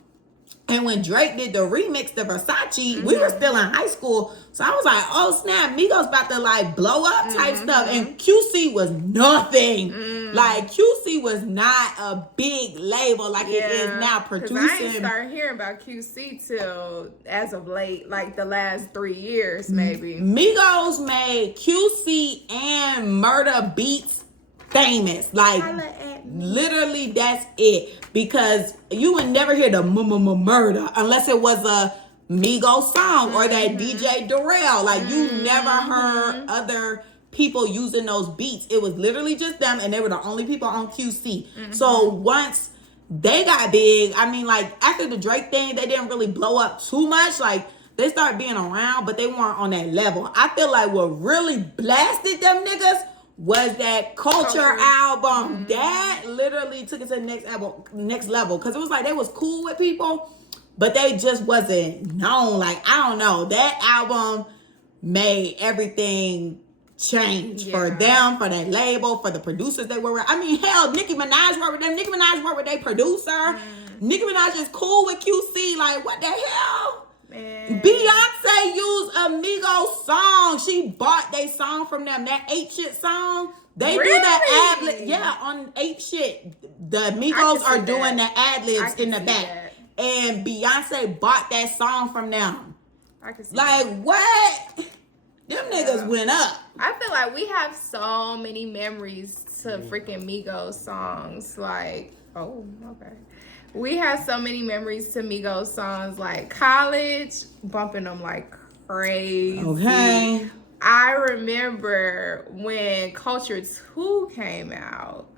And when Drake did the remix to Versace, we were still in high school. So I was like, oh, snap, Migos about to, like, blow up type stuff. And QC was nothing. Like, QC was not a big label like it is now producing. I ain't started hearing about QC till as of late, like the last 3 years, maybe. Migos made QC and Murder Beats famous. Like, literally, that's it. Because you would never hear the murder unless it was a Migo song or that DJ Darrell. Like, you never heard other people using those beats. It was literally just them, and they were the only people on QC. So once they got big, I mean, like, after the Drake thing, they didn't really blow up too much. Like, they started being around, but they weren't on that level. I feel like what really blasted them niggas was that Culture album. That literally took it to the next level. Because it was like they was cool with people, but they just wasn't known. Like, I don't know. That album made everything change for them, for that label, for the producers they were with. I mean, hell, Nicki Minaj worked with them. Nicki Minaj worked with their producer. Nicki Minaj is cool with QC. Like, what the hell? Man. Beyonce used a Migo song. She bought their song from them. That 8 Shit song. They do the ad-lib. Yeah, on 8 Shit. The Migos are doing the ad-libs in the back. And Beyonce bought that song from them. I can see like, that. What? Them niggas went up. I feel like we have so many memories to freaking Migos songs. Like, oh, okay. We have so many memories to Migos songs, like college, bumping them like crazy. Okay. I remember when Culture 2 came out.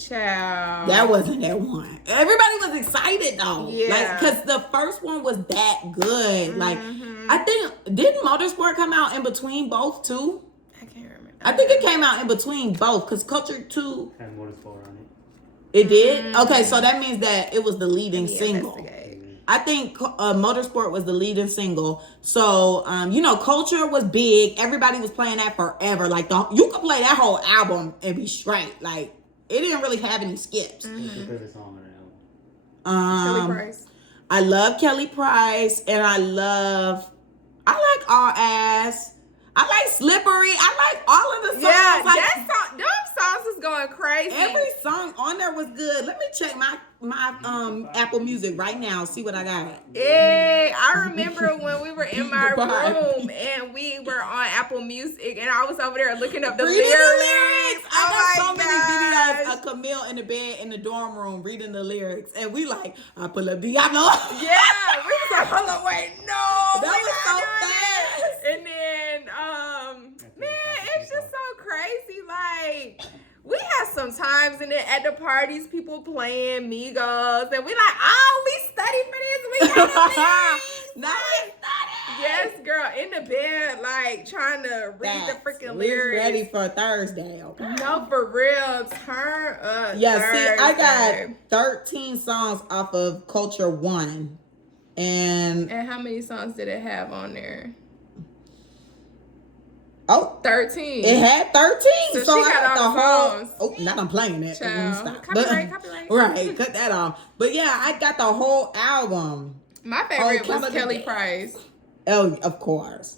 Child. That wasn't that one. Everybody was excited though. Yeah. Like, cause the first one was that good. Like, I think, didn't Motorsport come out in between both too? I can't remember. I think it came out in between both, cause Culture 2 had Motorsport on it. It did? Okay, so that means that it was the leading single. I think Motorsport was the leading single. So, you know, Culture was big. Everybody was playing that forever. Like, you could play that whole album and be straight. Like, it didn't really have any skips. What's your favorite song on the album? Kelly Price. I love Kelly Price, and I like All Ass. I like Slippery. I like all of the songs. Yeah, like, them songs was going crazy. Every song on there was good. Let me check my Apple Music right now. See what I got. Yeah, I remember when we were in my room and we were on Apple Music and I was over there looking up the lyrics. I got so many videos of Camille in the bed in the dorm room reading the lyrics, and we like, I pull up Diablo. Yeah, we was like, hold on, wait, no, that was so fast. And then, man, it's just so crazy. Like, we had some times in it at the parties, people playing Migos, and we like, oh, we studied for this. We got the lyrics. Now we studied. girl in the bed, like trying to read the freaking we lyrics. ready for Thursday, okay? No, for real. Turn up. Yeah, Thursday. see, I got 13 songs off of Culture 1. And how many songs did it have on there? Oh, 13. It had 13. So she I got all the songs. Oh, now I'm playing it. Child. Stop. Copyright. Right, cut that off. But yeah, I got the whole album. My favorite was Kelly Price. Oh, of course.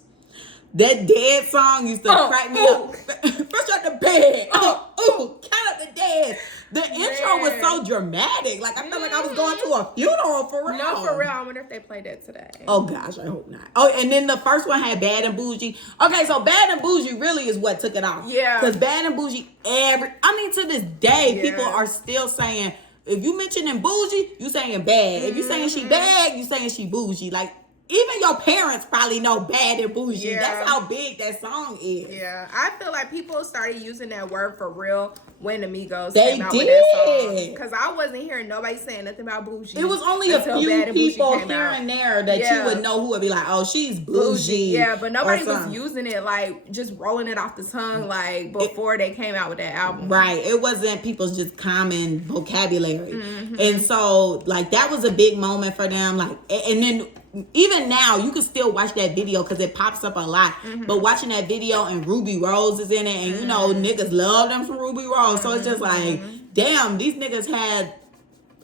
That dead song used to crack me up. First out the bed. Count up the dead. The intro was so dramatic. Like, I felt like I was going to a funeral for real. No, for real. I wonder if they played that today. Oh, gosh, I hope not. Oh, and then the first one had Bad and Bougie. Okay, so Bad and Bougie really is what took it off. Yeah. Because Bad and Bougie, to this day, people are still saying, if you mentioning bougie, you saying bad. If you saying she bad, you saying she bougie. Like, even your parents probably know Bad and Bougie. Yeah. That's how big that song is. Yeah, I feel like people started using that word for real when the Migos They came out did. with that song. Because I wasn't hearing nobody saying nothing about bougie. It was only a few people here and there that you would know who would be like, oh, she's bougie. Yeah, but nobody was using it like just rolling it off the tongue like before they came out with that album. Right. It wasn't people's just common vocabulary. And so, like, that was a big moment for them. Like, and then even now, you can still watch that video because it pops up a lot. But watching that video and Ruby Rose is in it, and you know, niggas love them from Ruby Rose. So it's just like, damn, these niggas had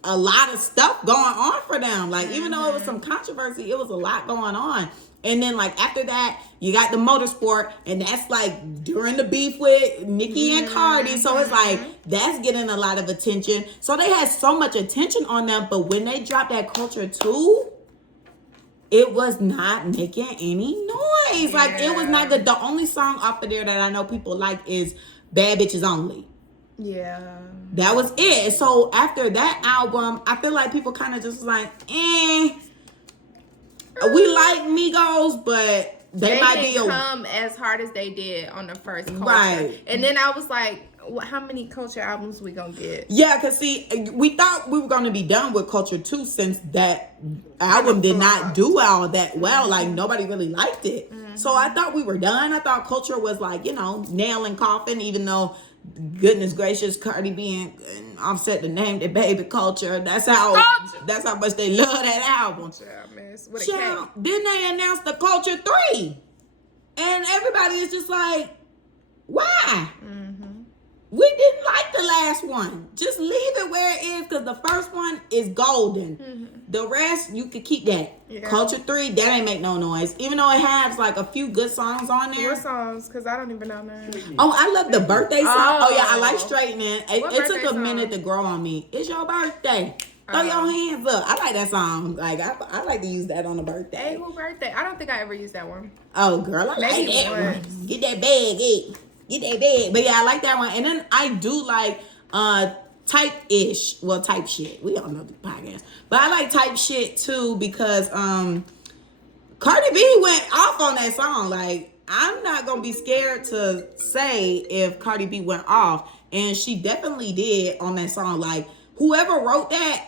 a lot of stuff going on for them. Like, even though it was some controversy, it was a lot going on. And then, like, after that, you got the motorsport, and that's, like, during the beef with Nicki and Cardi. So it's like, that's getting a lot of attention. So they had so much attention on them, but when they dropped that Culture 2, it was not making any noise. Like, it was not good. The only song off of there that I know people like is Bad Bitches Only. Yeah. That was it. So after that album, I feel like people kind of just like, we like Migos, but they might didn't be come as hard as they did on the first Culture. Right. And then I was like, how many Culture albums we gonna get? Yeah, because see, we thought we were going to be done with Culture 2 since that album did not do all that well. Like, nobody really liked it. So I thought we were done. I thought Culture was like, you know, nail and coffin, even though, goodness gracious, Cardi B and Offset the name the baby Culture. That's how much they love that album. Then they announced the Culture 3. And everybody is just like, why? We didn't like the last one. Just leave it where it is because the first one is golden. The rest, you could keep that. Yeah. Culture 3, that ain't make no noise. Even though it has like a few good songs on there. What songs? Because I don't even know them. Oh, I love the birthday song. Oh yeah, I like Straightening. It took a minute to grow on me. It's your birthday. Throw your hands up. I like that song. Like, I like to use that on a birthday. Hey, who birthday? I don't think I ever used that one. Oh, girl, I like that one. Get that bag, Get that bag. But yeah, I like that one. And then I do like type-ish. Well, type shit. We all know the podcast. But I like type shit too because Cardi B went off on that song. Like, I'm not going to be scared to say if Cardi B went off. And she definitely did on that song. Like, whoever wrote that,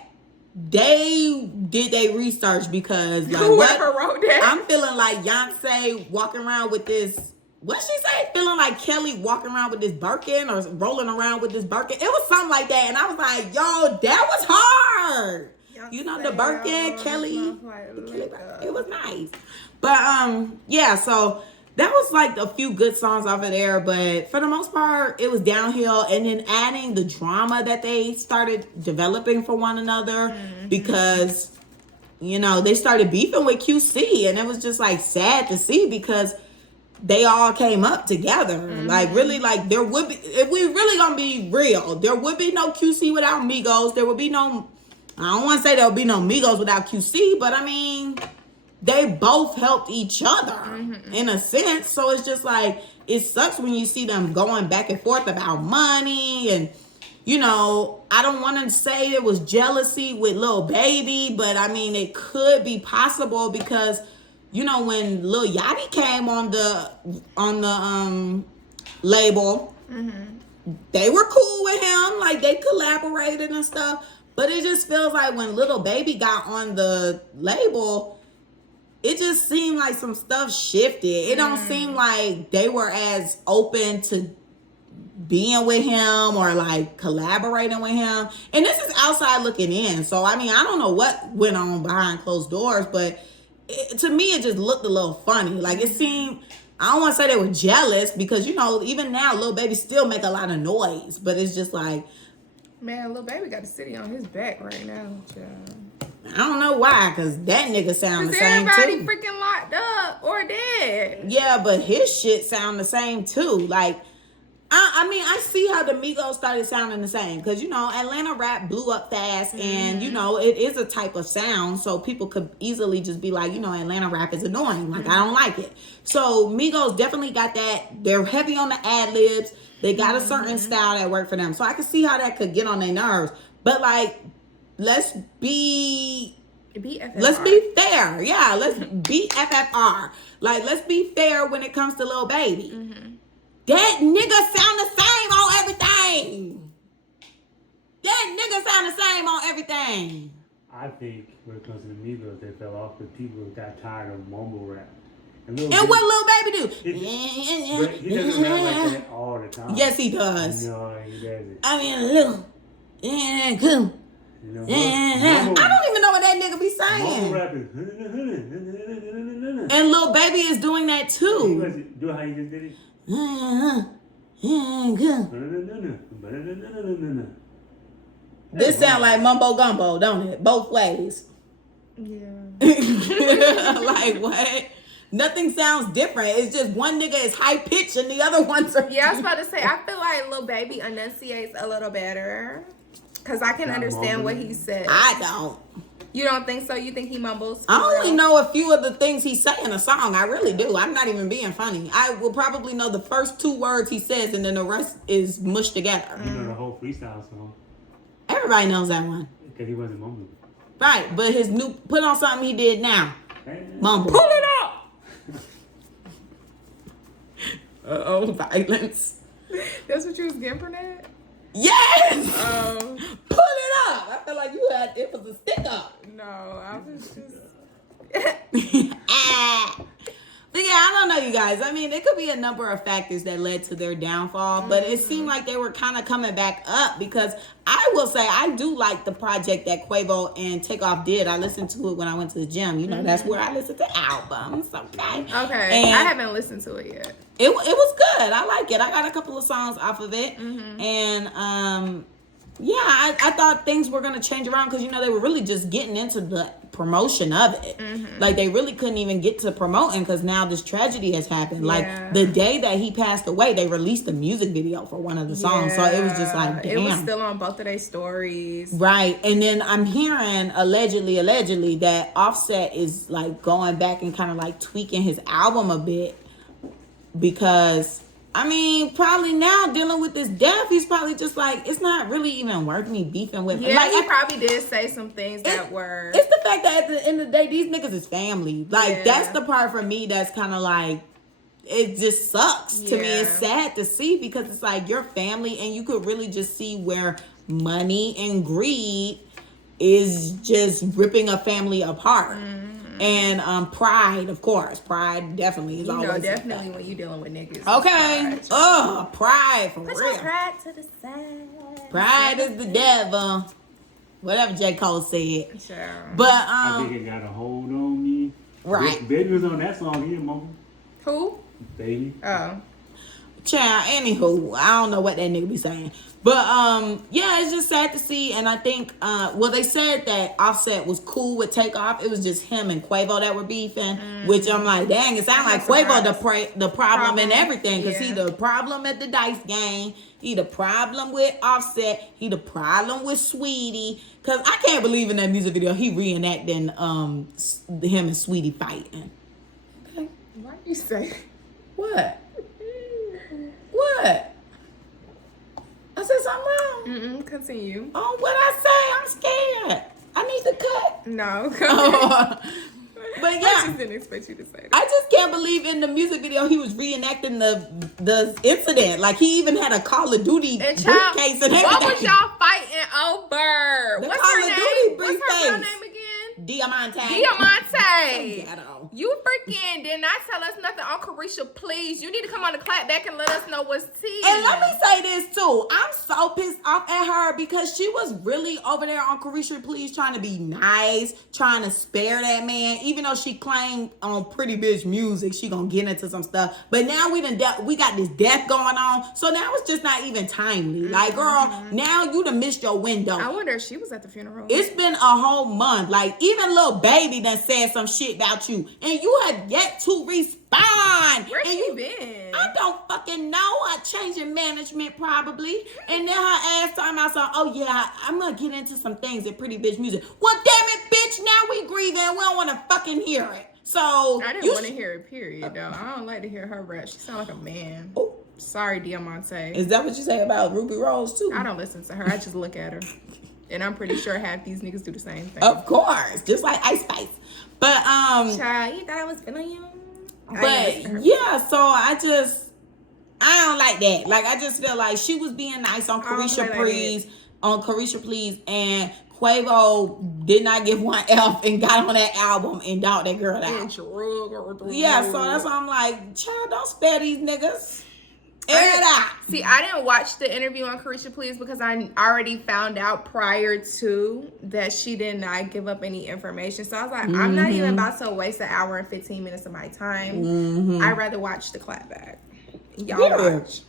they did their research because like whoever wrote that, I'm feeling like Beyonce walking around with this. What she say? Feeling like Kelly walking around with this Birkin or rolling around with this Birkin. It was something like that, and I was like, "Yo, that was hard." You know the Birkin, Kelly. It was nice, but yeah. So that was like a few good songs off of there, but for the most part, it was downhill. And then adding the drama that they started developing for one another because, you know, they started beefing with QC. And it was just like sad to see because they all came up together. Like, really, like, there would be, if we really gonna be real, there would be no QC without Migos. There would be no, I don't want to say there would be no Migos without QC, but I mean, they both helped each other in a sense. So it's just like, it sucks when you see them going back and forth about money. And, you know, I don't want to say there was jealousy with Lil Baby, but I mean, it could be possible because, you know, when Lil Yachty came on the label, they were cool with him. Like, they collaborated and stuff. But it just feels like when Lil Baby got on the label, it just seemed like some stuff shifted. It don't seem like they were as open to being with him or like collaborating with him. And this is outside looking in. So, I mean, I don't know what went on behind closed doors, but to me, it just looked a little funny. Like, it seemed, I don't want to say they were jealous because, you know, even now, Lil Baby still make a lot of noise. But it's just like, man, Lil Baby got the city on his back right now, child. I don't know why, because that nigga sound the same too. Everybody freaking locked up or dead. Yeah, but his shit sound the same too. Like, I mean, I see how the Migos started sounding the same. Because, you know, Atlanta rap blew up fast. And, you know, it is a type of sound. So people could easily just be like, you know, Atlanta rap is annoying. Like, I don't like it. So Migos definitely got that. They're heavy on the ad-libs. They got a certain style that worked for them. So I can see how that could get on their nerves. But, like, let's be fair. Yeah, let's be FFR. Like, let's be fair when it comes to Lil Baby. That nigga sound the same on everything. That nigga sound the same on everything. I think when it comes to the Migos, they fell off because people got tired of mumble rap. And what Lil Baby do? He doesn't rap like that all the time. Yes, he does. No, he doesn't. I mean, look. Yeah, cool. I don't even know what that nigga be saying. And Lil Baby is doing that too. Do how you just did it? This sound like mumbo gumbo, don't it? Both ways. Yeah. Like what? Nothing sounds different. It's just one nigga is high pitched and the other ones are. Yeah, I was about to say, I feel like Lil Baby enunciates a little better. Because I can understand what he said. I don't. You don't think so? You think he mumbles? I only know a few of the things he say in a song. I really do. I'm not even being funny. I will probably know the first 2 words he says and then the rest is mushed together. You know the whole freestyle song. Everybody knows that one. Because he wasn't mumbling. Right, but his new, put on something he did now. Mumble. Pull it up! Uh-oh, violence. That's what you was getting from that? Yes! Pull it up! I feel like it was a stick up. No, I was just... But yeah, I don't know, you guys. I mean, it could be a number of factors that led to their downfall, but it seemed like they were kind of coming back up because I will say I do like the project that Quavo and Takeoff did. I listened to it when I went to the gym. You know, that's where I listen to albums, okay? Okay, and I haven't listened to it yet. It was good. I like it. I got a couple of songs off of it. And, yeah, I thought things were going to change around because, you know, they were really just getting into the promotion of it. Like, they really couldn't even get to promoting because now this tragedy has happened. Like, the day that he passed away, they released a music video for one of the songs. So it was just like, damn. It was still on both of their stories. Right. And then I'm hearing, allegedly, that Offset is, like, going back and kind of, like, tweaking his album a bit because... I mean, probably now dealing with this death, he's probably just like, it's not really even worth me beefing with him. Yeah, like, he probably did say some things that were... It's the fact that at the end of the day, these niggas is family. Like, that's the part for me that's kind of like, it just sucks to me. It's sad to see because it's like, you're family and you could really just see where money and greed is just ripping a family apart. And pride, of course. Pride definitely is always. Definitely when you dealing with niggas. Okay. Pride for Put real. your pride to the side. Pride is the devil. Whatever J. Cole said. Sure. But I think it got a hold on me. Right. Baby was on that song. He didn't mumble. Who? Baby. Oh. Child, anywho, I don't know what that nigga be saying. But, yeah, it's just sad to see. And I think, they said that Offset was cool with Takeoff. It was just him and Quavo that were beefing, which I'm like, dang, it sounds like Quavo the problem in everything. Because he the problem at the dice game. He the problem with Offset. He the problem with Sweetie. Because I can't believe in that music video he reenacting him and Sweetie fighting. Okay. Why you say? What? What? I said something wrong? Continue. Oh, what I say? I'm scared. I need to cut. No. But yeah. I just didn't expect you to say that. I just can't believe in the music video he was reenacting the incident. Like he even had a Call of Duty briefcase and everything. What was y'all fighting over? The What's Call her of name? Duty What's her real briefcase. name again? Diamante. Diamante. Ghetto. You Carisha, please, you need to come on the Clapback and let us know what's tea. And let me say this too. I'm so pissed off at her because she was really over there on Carisha Please trying to be nice, trying to spare that man, even though she claimed on Pretty Bitch Music she gonna get into some stuff. But now we got this death going on, so now it's just not even timely. Like, girl, now you done missed your window. I wonder if she was at the funeral. It's been a whole month. Like, even Lil Baby done said some shit about you, and you have yet to respond. Where's and she you been? I don't fucking know. A change in management probably. And then her ass talking about some, oh yeah, I'm gonna get into some things at Pretty Bitch Music. Well, damn it, bitch, now we grieving. We don't want to fucking hear it. So I didn't want to hear it, period, though. I don't like to hear her rap. She sound like a man. Oh. Sorry, Diamante. Is that what you say about Ruby Rose too? I don't listen to her. I just look at her. And I'm pretty sure half these niggas do the same thing. Of course. Just like Ice Spice. But Child, you thought I was feeling you? But yeah, so I don't like that. Like, I just feel like she was being nice on Carisha Please, and Quavo did not give one F and got on that album and dogged that girl out. Yeah, so that's why I'm like, child, don't spare these niggas. Air it out. See, I didn't watch the interview on Carisha Please because I already found out prior to that she did not give up any information. So I was like, I'm not even about to waste an hour and 15 minutes of my time. I'd rather watch the Clapback. Y'all watch.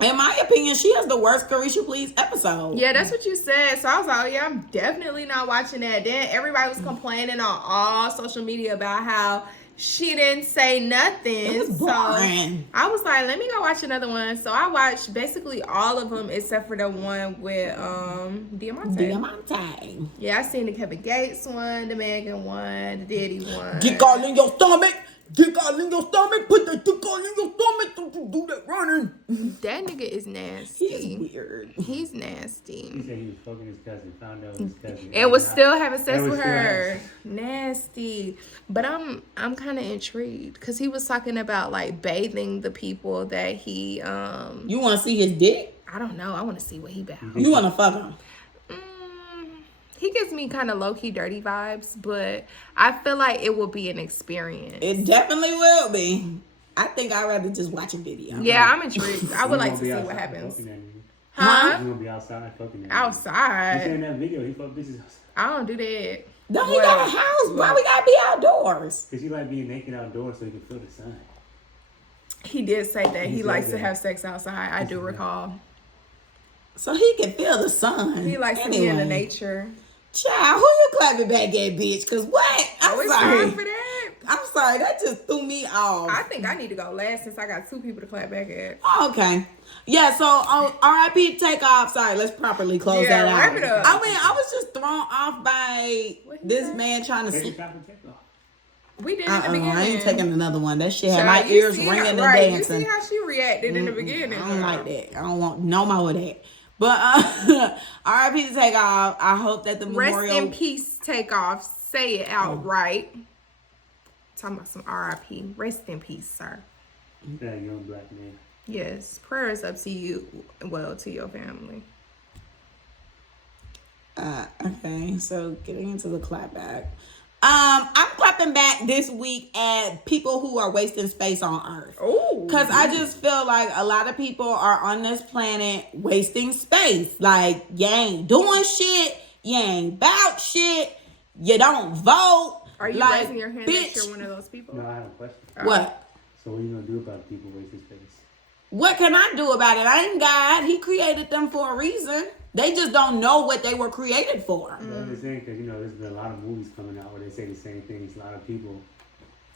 In my opinion, she has the worst Carisha Please episode. Yeah, that's what you said. So I was like, oh, yeah, I'm definitely not watching that. Then everybody was complaining on all social media about how she didn't say nothing. It was boring. So I was like, let me go watch another one. So I watched basically all of them except for the one with Diamante. Yeah, I seen the Kevin Gates one, the Megan one, the Diddy one. Dick all in your stomach. Dick all in your stomach. Put that dick all in your stomach. Don't you do that running. That nigga is nasty. He's weird. He's nasty. He said he was fucking his cousin. Found out his cousin. And was still having sex with her. Nasty. But I'm kind of intrigued because he was talking about like bathing the people that he You want to see his dick? I don't know. I want to see what he about. You want to fuck him? He gives me kind of low-key dirty vibes, but I feel like it will be an experience. It definitely will be. I think I'd rather just watch a video. Yeah, I'm intrigued. I would like to see what happens. Huh? He's gonna be outside fucking. Outside? You said in that video he fucked bitches outside. I don't do that. No, he got a house. Why we gotta be outdoors? Cause he like being naked outdoors so he can feel the sun. He did say that he likes to have sex outside. I do recall. So he can feel the sun. He likes to be in the nature. Child, who you clapping back at, bitch? Cause what? I'm sorry. For that. I'm sorry. That just threw me off. I think I need to go last since I got two people to clap back at. Okay. Yeah, so R.I.P. Takeoff. Sorry, let's properly close that out. Wrap it up. I mean, I was just thrown off by this man trying to sleep. We did in the beginning. I ain't taking another one. That shit had my ears ringing and dancing. You see how she reacted in the beginning. I don't like that. I don't want no more of that. But R.I.P. to Takeoff. I hope that the memorial. Rest in peace, Takeoff. Say it outright. Talking about some R.I.P. Rest in peace, sir. That young black man. Yes. Prayers up to you. Well, to your family. Okay, so getting into the clapback. I'm clapping back this week at people who are wasting space on Earth. Oh, because I just feel like a lot of people are on this planet wasting space. Like, you ain't doing shit. You ain't about shit. You don't vote. Are you like, raising your hand if you're one of those people? No, I have a question. What? So what are you going to do about people wasting space? What can I do about it? I ain't God. He created them for a reason. They just don't know what they were created for. I'm just saying because, there's been a lot of movies coming out where they say the same things. A lot of people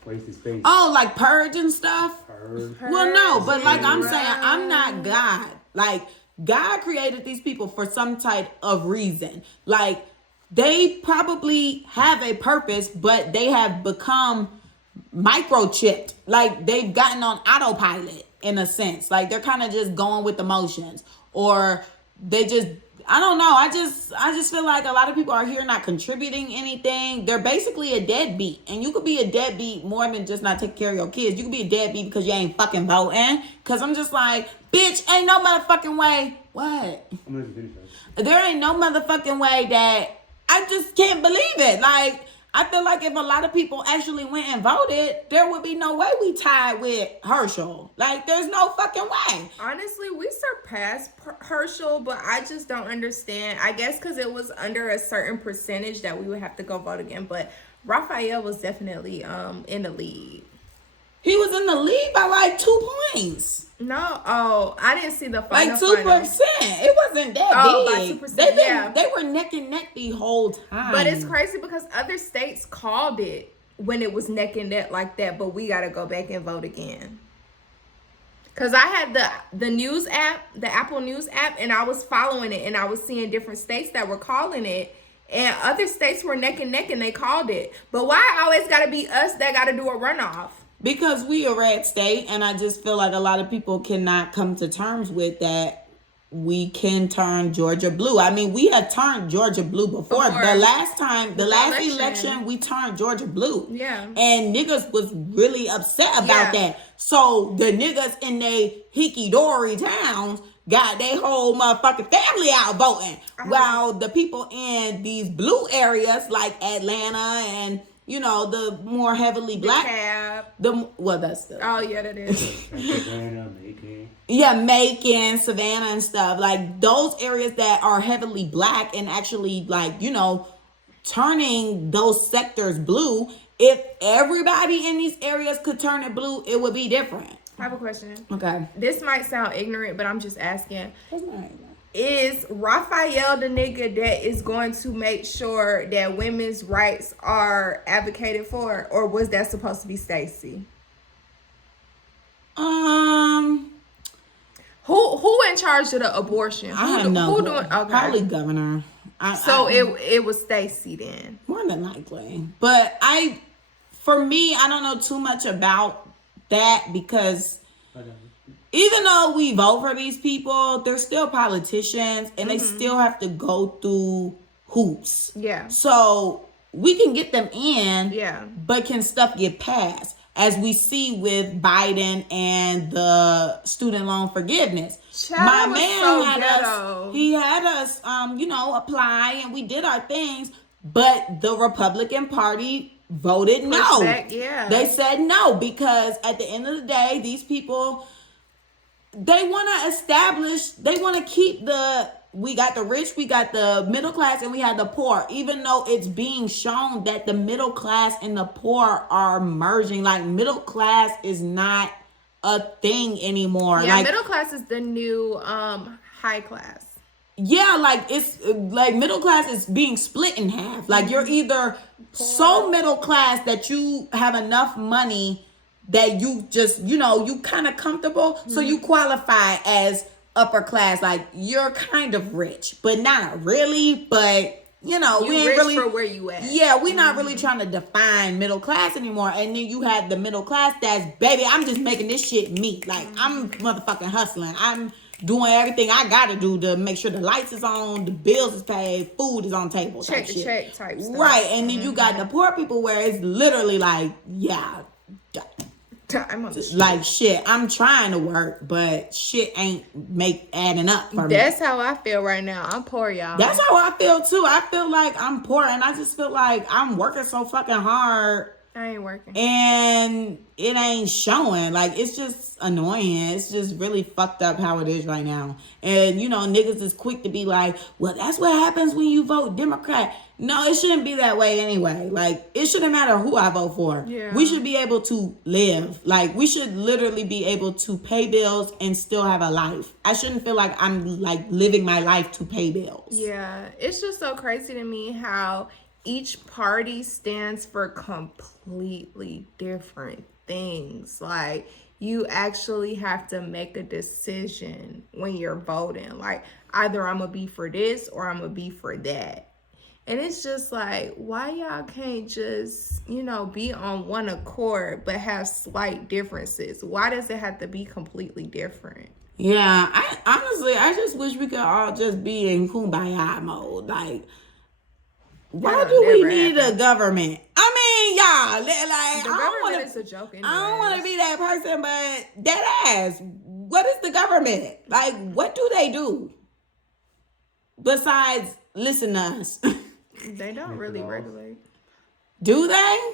wasting space. Oh, like Purge and stuff? Purge. Well, no, but like I'm saying, I'm not God. Like, God created these people for some type of reason. Like, they probably have a purpose, but they have become microchipped. Like, they've gotten on autopilot in a sense. Like, they're kind of just going with the motions. Or they just... I don't know. I just feel like a lot of people are here not contributing anything. They're basically a deadbeat. And you could be a deadbeat more than just not taking care of your kids. You could be a deadbeat because you ain't fucking voting. Because I'm just like, bitch, ain't no motherfucking way. What? I'm going to finish that. There ain't no motherfucking way that I just can't believe it. Like, I feel like if a lot of people actually went and voted, there would be no way we tied with Herschel. Like, there's no fucking way. Honestly, we surpassed Herschel, but I just don't understand. I guess because it was under a certain percentage that we would have to go vote again. But Raphael was definitely in the lead. He was in the lead by like 2 points. No, I didn't see the final. Like 2%. It wasn't that big. By 2%. They were neck and neck the whole time. But it's crazy because other states called it when it was neck and neck like that. But we got to go back and vote again. Because I had the news app, the Apple News app, and I was following it. And I was seeing different states that were calling it. And other states were neck and neck and they called it. But why always got to be us that got to do a runoff? Because we a red state, and I just feel like a lot of people cannot come to terms with that we can turn Georgia blue. I mean, we had turned Georgia blue before. The last election, we turned Georgia blue. Yeah. And niggas was really upset about that. So the niggas in they hickey-dory towns got their whole motherfucking family out voting. While the people in these blue areas like Atlanta and the more heavily black. That's the. Oh yeah, that is. Savannah, Macon. Yeah, Macon, Savannah, and stuff like those areas that are heavily black and actually turning those sectors blue. If everybody in these areas could turn it blue, it would be different. I have a question. Okay. This might sound ignorant, but I'm just asking. Is Raphael the nigga that is going to make sure that women's rights are advocated for, or was that supposed to be Stacey? Who in charge of the abortion? I don't know. Who doing? Okay. Probably governor. It was Stacey then. More than likely, but for me, I don't know too much about that because. Even though we vote for these people, they're still politicians and they still have to go through hoops. Yeah. So we can get them in, but can stuff get passed? As we see with Biden and the student loan forgiveness. My man had us, apply and we did our things, but the Republican Party voted no. They said no because at the end of the day, these people... They want to keep we got the rich, we got the middle class, and we have the poor. Even though it's being shown that the middle class and the poor are merging. Like, middle class is not a thing anymore. Yeah, middle class is the new high class. Yeah, like, it's like middle class is being split in half. Like, you're either so middle class that you have enough money that you just, you kind of comfortable. So you qualify as upper class. Like, you're kind of rich, but not really. But, we ain't rich really for where you at. Yeah, we're not really trying to define middle class anymore. And then you have the middle class that's, baby, I'm just making this shit meet. Like, I'm motherfucking hustling. I'm doing everything I got to do to make sure the lights is on, the bills is paid, food is on table. Check the check type stuff. Right. And then you got the poor people where it's literally like, like, shit, I'm trying to work, but shit ain't adding up for me. That's how I feel right now. I'm poor, y'all. That's how I feel too. I feel like I'm poor and I just feel like I'm working so fucking hard. I ain't working. And it ain't showing. Like, it's just annoying. It's just really fucked up how it is right now. And, niggas is quick to be like, well, that's what happens when you vote Democrat. No, it shouldn't be that way anyway. Like, it shouldn't matter who I vote for. Yeah. We should be able to live. Like, we should literally be able to pay bills and still have a life. I shouldn't feel like I'm, like, living my life to pay bills. Yeah. It's just so crazy to me how each party stands for completely different things. Like, you actually have to make a decision when you're voting. Like, either I'm gonna be for this or I'm gonna be for that. And it's just like, why y'all can't just, be on one accord but have slight differences? Why does it have to be completely different? Yeah, I just wish we could all just be in kumbaya mode. Like, why do we need a government? I mean, y'all, like, the government is a joke anyway. I don't want to be that person, but that ass, what is the government? Like, what do they do? Besides listen to us. They don't really regulate. Do they?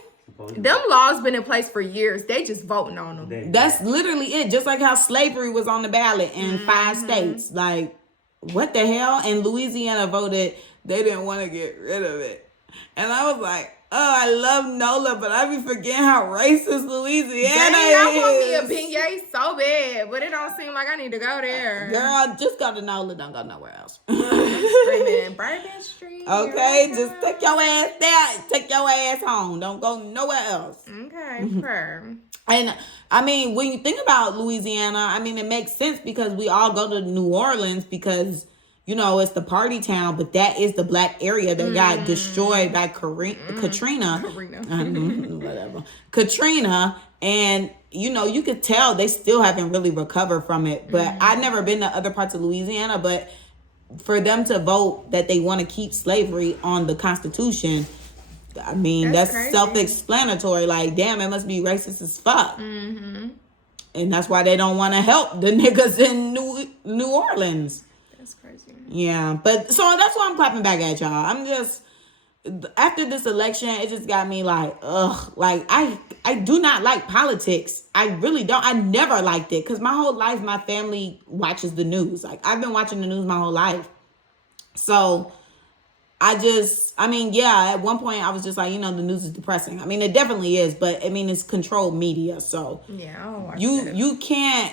Them laws been in place for years. They just voting on them. That's literally it. Just like how slavery was on the ballot in 5 states. Like, what the hell? And Louisiana voted, they didn't want to get rid of it. And I was like, oh, I love NOLA, but I be forgetting how racist Louisiana is. I want me a beignet so bad, but it don't seem like I need to go there. Girl, just go to NOLA. Don't go nowhere else. Screaming Bourbon Street. Okay, just take your ass there. Take your ass home. Don't go nowhere else. Okay, fair. And I mean, when you think about Louisiana, I mean, it makes sense because we all go to New Orleans because, you know, it's the party town, but that is the black area that got destroyed by Katrina. Whatever. Katrina. And, you know, you could tell they still haven't really recovered from it. But I've never been to other parts of Louisiana, but for them to vote that they want to keep slavery on the Constitution, I mean, that's self-explanatory. Like, damn, it must be racist as fuck. And that's why they don't want to help the niggas in New Orleans. That's crazy. Yeah, but so that's why I'm clapping back at y'all. I'm just, after this election, it just got me like, ugh. Like, I do not like politics. I really don't. I never liked it because my whole life, my family watches the news. Like, I've been watching the news my whole life. So I mean, yeah, at one point I was just like, you know, the news is depressing. I mean, it definitely is, but I mean, it's controlled media. So yeah, I don't watch you can't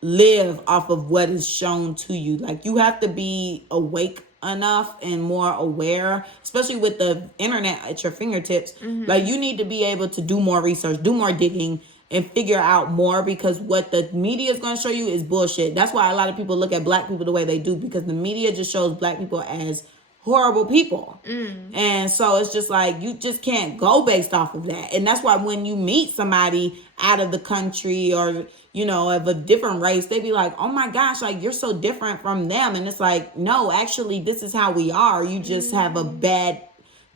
live off of what is shown to you. Like, you have to be awake enough and more aware, especially with the internet at your fingertips. Like, you need to be able to do more research, do more digging, and figure out more, because what the media is going to show you is bullshit. That's why a lot of people look at black people the way they do, because the media just shows black people as horrible people. And so it's just like, you just can't go based off of that. And that's why when you meet somebody out of the country or, you know, of a different race, they be like, oh my gosh, like, you're so different from them. And it's like, no, actually, this is how we are. You just have a bad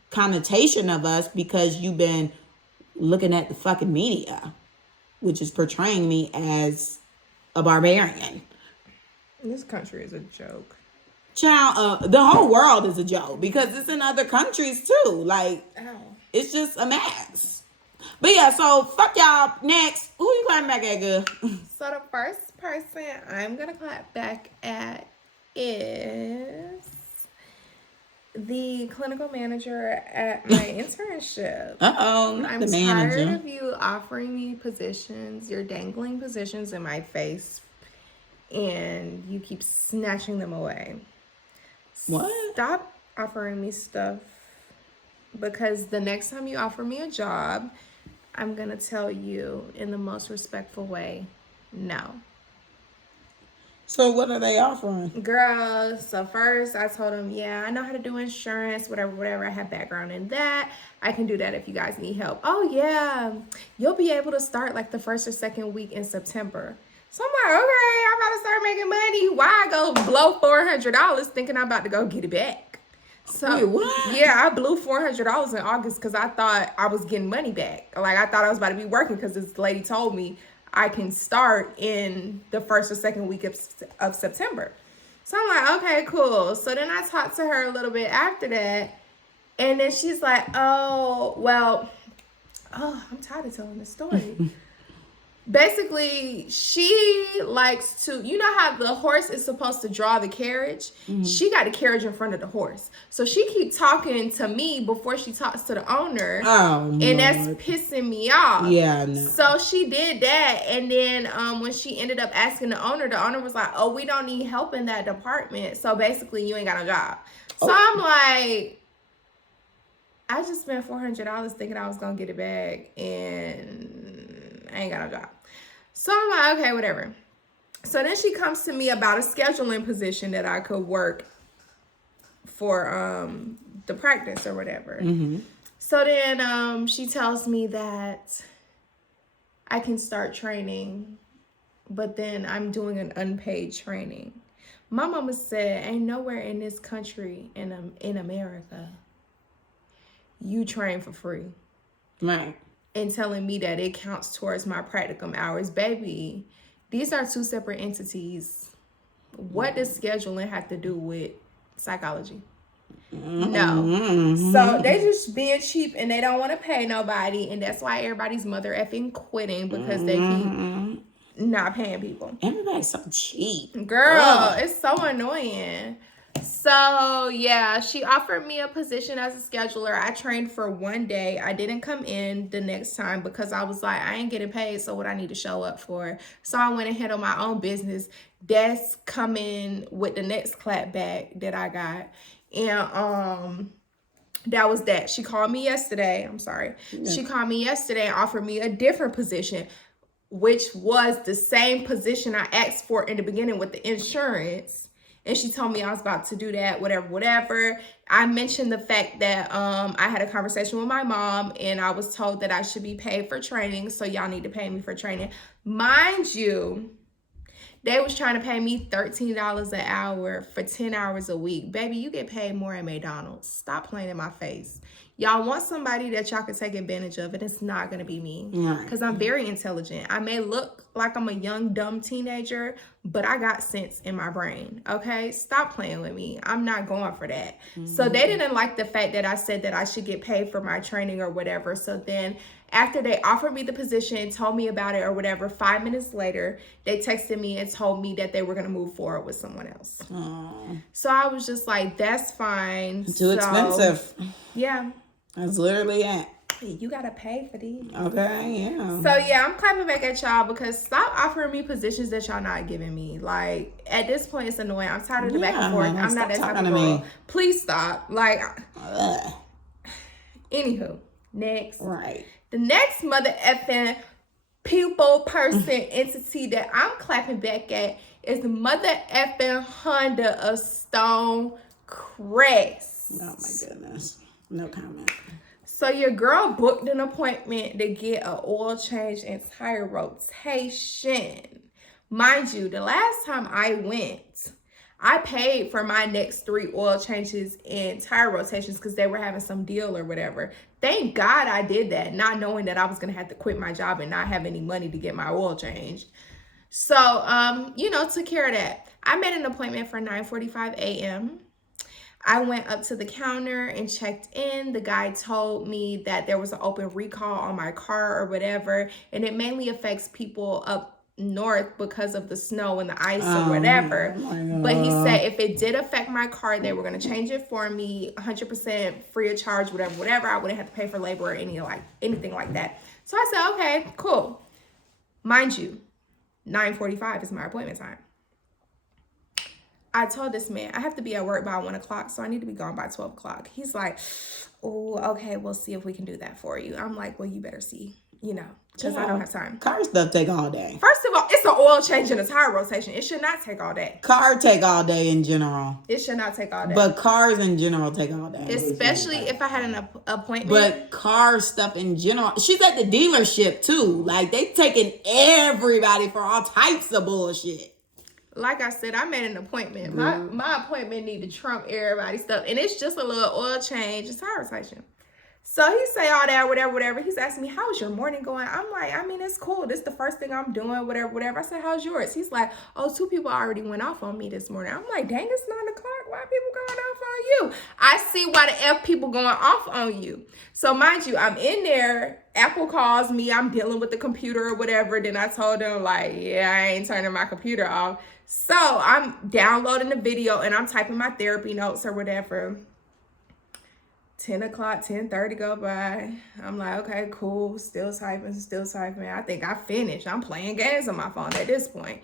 connotation of us because you've been looking at the fucking media, which is portraying me as a barbarian. This country is a joke. Child, the whole world is a joke because it's in other countries too. Like, it's just a mess. But yeah, so fuck y'all. Next, who you clapping back at, good? So the first person I'm gonna clap back at is the clinical manager at my internship. I'm the manager. Tired of you offering me positions. You're dangling positions in my face, and you keep snatching them away. What? Stop offering me stuff, because the next time you offer me a job, I'm gonna tell you in the most respectful way, no. So what are they offering? Girl, so first I told them, yeah, I know how to do insurance, whatever. I have background in that. I can do that if you guys need help. Oh yeah, you'll be able to start like the first or second week in September. So I'm like, okay, I'm about to start making money. Why I go blow $400 thinking I'm about to go get it back? So wait, what? Yeah, I blew $400 in August because I thought I was getting money back. Like, I thought I was about to be working because this lady told me I can start in the first or second week of September. So I'm like, okay, cool. So then I talked to her a little bit after that. And then she's like, I'm tired of telling this story. Basically, she likes to, you know how the horse is supposed to draw the carriage? She got the carriage in front of the horse. So she keep talking to me before she talks to the owner. Oh, and that's pissing me off. Yeah, no. So she did that. And then when she ended up asking the owner was like, oh, we don't need help in that department. So basically, you ain't got no job. So I'm like, I just spent $400 thinking I was going to get it back. And I ain't got no job. So I'm like, okay, whatever. So then she comes to me about a scheduling position that I could work for the practice or whatever. So then she tells me that I can start training, but then I'm doing an unpaid training. My mama said, ain't nowhere in this country, in America, you train for free. Right. And telling me that it counts towards my practicum hours. Baby, these are two separate entities. What does scheduling have to do with psychology? No. So they just being cheap and they don't want to pay nobody. And that's why everybody's mother effing quitting, because they keep not paying people. Everybody's so cheap. Girl, it's so annoying. So, yeah, she offered me a position as a scheduler. I trained for 1 day. I didn't come in the next time because I was like, I ain't getting paid, so what I need to show up for. So I went and handled my own business. That's coming with the next clapback that I got. And that was that. She called me yesterday. I'm sorry. She called me yesterday and offered me a different position, which was the same position I asked for in the beginning with the insurance. And she told me I was about to do that, whatever. I mentioned the fact that I had a conversation with my mom and I was told that I should be paid for training. So y'all need to pay me for training. Mind you, they was trying to pay me $13 an hour for 10 hours a week. Baby, you get paid more at McDonald's. Stop playing in my face. Y'all want somebody that y'all can take advantage of, and it's not going to be me. Because I'm very intelligent. I may look like I'm a young, dumb teenager, but I got sense in my brain, okay? Stop playing with me. I'm not going for that. So they didn't like the fact that I said that I should get paid for my training or whatever. So then after they offered me the position, told me about it or whatever, 5 minutes later, they texted me and told me that they were going to move forward with someone else. So I was just like, that's fine. Too expensive. Yeah. That's literally it. You gotta pay for these. Okay, yeah. So yeah, I'm clapping back at y'all because stop offering me positions that y'all not giving me. Like, at this point, it's annoying. I'm tired of the back and forth. I'm not that type of girl. Please stop. Like, anywho, next. Right. The next mother effing people, person, entity that I'm clapping back at is the mother effing Honda of Stone Crest. Oh my goodness. No comment. So your girl booked an appointment to get an oil change and tire rotation. Mind you, the last time I went, I paid for my next 3 oil changes and tire rotations because they were having some deal or whatever. Thank God I did that, not knowing that I was going to have to quit my job and not have any money to get my oil changed. So, took care of that. I made an appointment for 9:45 a.m. I went up to the counter and checked in. The guy told me that there was an open recall on my car or whatever, and it mainly affects people up north because of the snow and the ice or whatever. But he said if it did affect my car, they were going to change it for me 100% free of charge, whatever. I wouldn't have to pay for labor or anything like that. So I said, okay, cool. Mind you, 9:45 is my appointment time. I told this man, I have to be at work by 1 o'clock, so I need to be gone by 12 o'clock. He's like, oh, okay, we'll see if we can do that for you. I'm like, well, you better see, because I don't have time. Car stuff take all day. First of all, it's an oil change and a tire rotation. It should not take all day. Car take all day in general. It should not take all day. But cars in general take all day. Especially if I had an appointment. But car stuff in general. She's at the dealership too. Like, they taking everybody for all types of bullshit. Like I said, I made an appointment. My appointment need to trump everybody's stuff. And it's just a little oil change and tire rotation. So he say all that, whatever. He's asking me, how's your morning going? I'm like, it's cool. This is the first thing I'm doing, whatever. I said, how's yours? He's like, 2 people already went off on me this morning. I'm like, dang, it's 9 o'clock. Why are people going off on you? I see why the F people going off on you. So mind you, I'm in there. Apple calls me. I'm dealing with the computer or whatever. Then I told them, like, yeah, I ain't turning my computer off. So I'm downloading the video and I'm typing my therapy notes or whatever. 10 o'clock, 10:30 go by. I'm like, okay, cool. Still typing. I think I finished. I'm playing games on my phone at this point.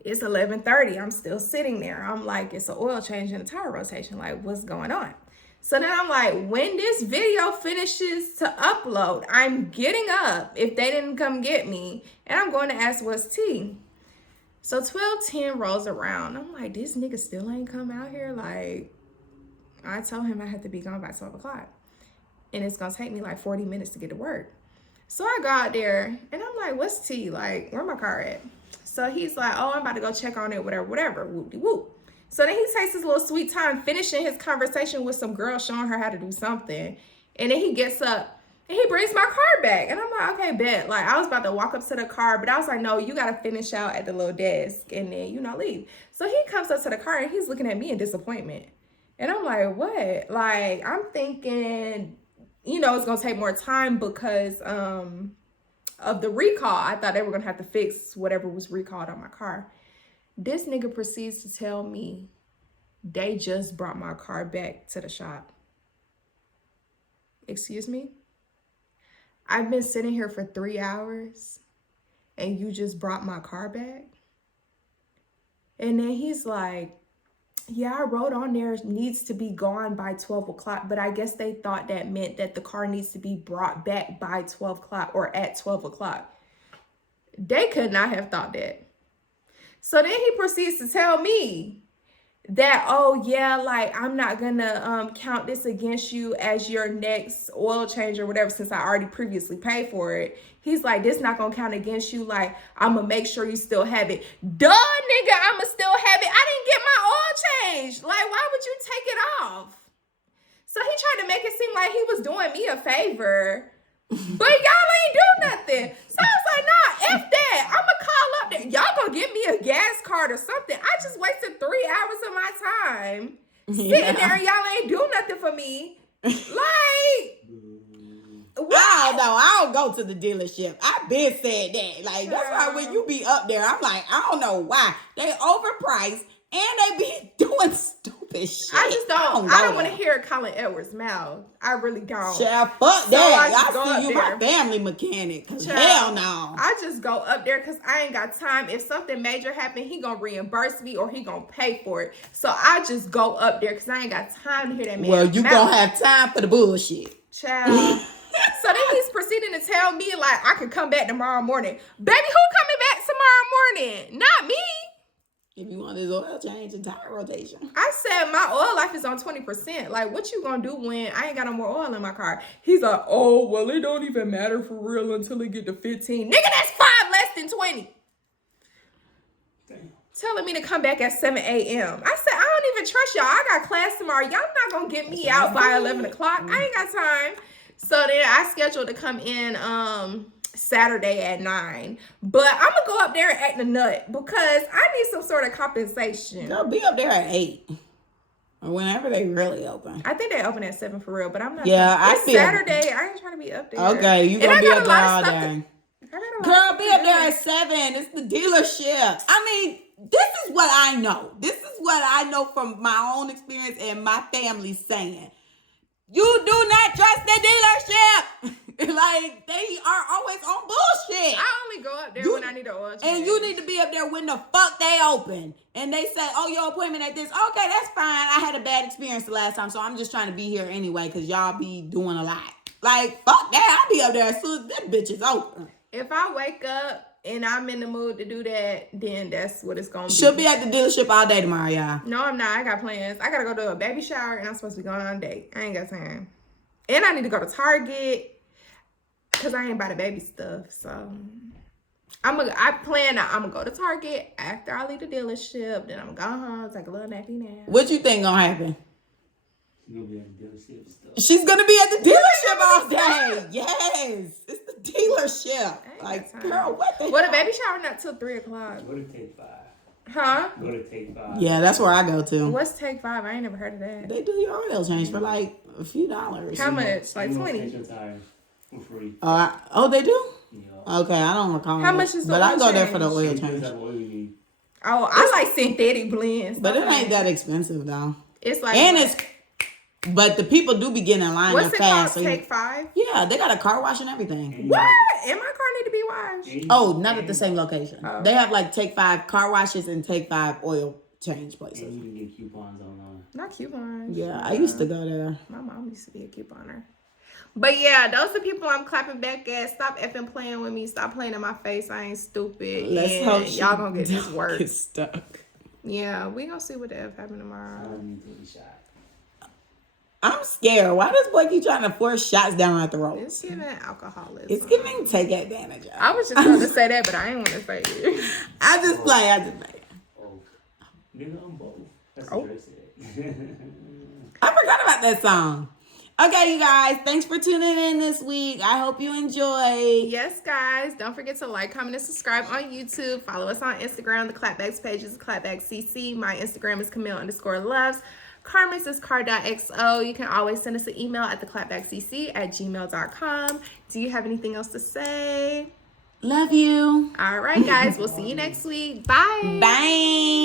It's 11:30. I'm still sitting there. I'm like, it's an oil change and a tire rotation. Like, what's going on? So then I'm like, when this video finishes to upload, I'm getting up if they didn't come get me. And I'm going to ask what's tea. So 12:10 rolls around. I'm like, this nigga still ain't come out here? Like, I told him I had to be gone by 12 o'clock. And it's going to take me like 40 minutes to get to work. So I go out there and I'm like, what's tea? Like, where my car at? So he's like, oh, I'm about to go check on it, whatever. Whoop-de-whoop. So then he takes his little sweet time finishing his conversation with some girl showing her how to do something. And then he gets up and he brings my car back. And I'm like, okay, bet. Like, I was about to walk up to the car, but I was like, no, you got to finish out at the little desk and then, leave. So he comes up to the car and he's looking at me in disappointment. And I'm like, what? Like, I'm thinking, you know, it's going to take more time because of the recall. I thought they were going to have to fix whatever was recalled on my car. This nigga proceeds to tell me they just brought my car back to the shop. Excuse me? I've been sitting here for 3 hours and you just brought my car back? And then he's like, yeah, I wrote on there needs to be gone by 12 o'clock, but I guess they thought that meant that the car needs to be brought back by 12 o'clock or at 12 o'clock. They could not have thought that. So then he proceeds to tell me that, oh yeah, like I'm not gonna count this against you as your next oil change or whatever, since I already previously paid for it. He's like, this not gonna count against you. Like, I'm gonna make sure you still have it. Duh, nigga, I'ma still have it. I didn't get my oil changed. Like, why would you take it off? So he tried to make it seem like he was doing me a favor, but y'all ain't do nothing. So I was like, nah, F that. I'ma call up there. Y'all gonna give me a gas card or something. I just wasted 3 hours of my time sitting there and y'all ain't do nothing for me. Like, what? I don't know. I don't go to the dealership. I've been said that. Like, that's why when you be up there, I'm like, I don't know why. They overpriced and they be doing stupid shit. I just don't. I don't want to hear Colin Edwards' mouth. I really don't. Child, fuck that. I see you my family mechanic. Hell no. I just go up there because I ain't got time. If something major happened, he gonna reimburse me or he gonna pay for it. So I just go up there because I ain't got time to hear that man. Well, you gonna have time for the bullshit. Child. So then he's proceeding to tell me, like, I could come back tomorrow morning. Baby, who coming back tomorrow morning? Not me. If you want this oil change and tire rotation. I said my oil life is on 20%. Like, what you gonna do when I ain't got no more oil in my car? He's like, oh, well, it don't even matter for real until it get to 15. Nigga, that's 5 less than 20. Damn. Telling me to come back at 7 a.m. I said, I don't even trust y'all. I got class tomorrow. Y'all not gonna get me out by 11 o'clock. I ain't got time. So then I scheduled to come in Saturday at 9. But I'm gonna go up there and act a nut because I need some sort of compensation. They'll be up there at 8. Or whenever they really open. I think they open at 7 for real, but I'm not. Yeah, it's Saturday. I ain't trying to be up there. Okay, you gonna be up there all day. Girl, be up there at 7. It's the dealership. I mean, this is what I know. This is what I know from my own experience and my family saying. You do not trust the dealership. Like, they are always on bullshit. I only go up there when I need an oil change. And you need to be up there when the fuck they open. And they say, oh, your appointment at this. Okay, that's fine. I had a bad experience the last time, so I'm just trying to be here anyway because y'all be doing a lot. Like, fuck that. I'll be up there as soon as that bitch is open. If I wake up and I'm in the mood to do that, then that's what it's going to be. She'll be at the dealership all day tomorrow, y'all. No, I'm not. I got plans. I got to go to a baby shower, and I'm supposed to be going on a date. I ain't got time. And I need to go to Target because I ain't buy the baby stuff. So I plan I'm going to go to Target after I leave the dealership. Then I'm going to go home, take a little nappy nap. What you think going to happen? She's going to be at the dealership stuff. She's going to be at the dealership all day. Yes. It's the dealership. Like, girl, what the Well, the baby shower not till 3 o'clock. Go to Take 5. Huh? Go to Take 5. Yeah, that's where I go to. What's Take 5? I ain't never heard of that. They do your oil change for like a few dollars. How much? Like 20? Change your tires for free. Oh, they do? Yeah. Okay, I don't recall. How much is the But oil I go there change? for the oil change. Oh, I like synthetic blends. But it ain't that expensive though. It's like but the people do be getting in line what's it fast. called? Take 5? Yeah, they got a car wash and everything. What? And my car need to be washed. Oh, not at the same location. Oh. They have like Take 5 car washes and Take 5 oil change places. And you can get coupons online. Not coupons. Yeah, I used to go there. My mom used to be a couponer. But yeah, those are people I'm clapping back at. Stop effing playing with me. Stop playing in my face. I ain't stupid. Let's hope y'all gonna get this work. Get stuck. Yeah, we gonna see what the F happen tomorrow. I need to be shot. I'm scared. Why does boy keep trying to force shots down our throats? It's giving alcoholism. It's giving take advantage of. I was just going to say that, but I ain't want to say it. I just play. Oh. Nigga, I'm both. That's Oh. what Dre said. I forgot about that song. Okay, you guys. Thanks for tuning in this week. I hope you enjoy. Yes, guys. Don't forget to like, comment, and subscribe on YouTube. Follow us on Instagram. The Clapback's page is theclapbackcc. My Instagram is Camille_loves. Carmen's is car.xo. You can always send us an email at theclapbackcc@gmail.com. Do you have anything else to say? Love you. All right, guys. We'll see you next week. Bye. Bye.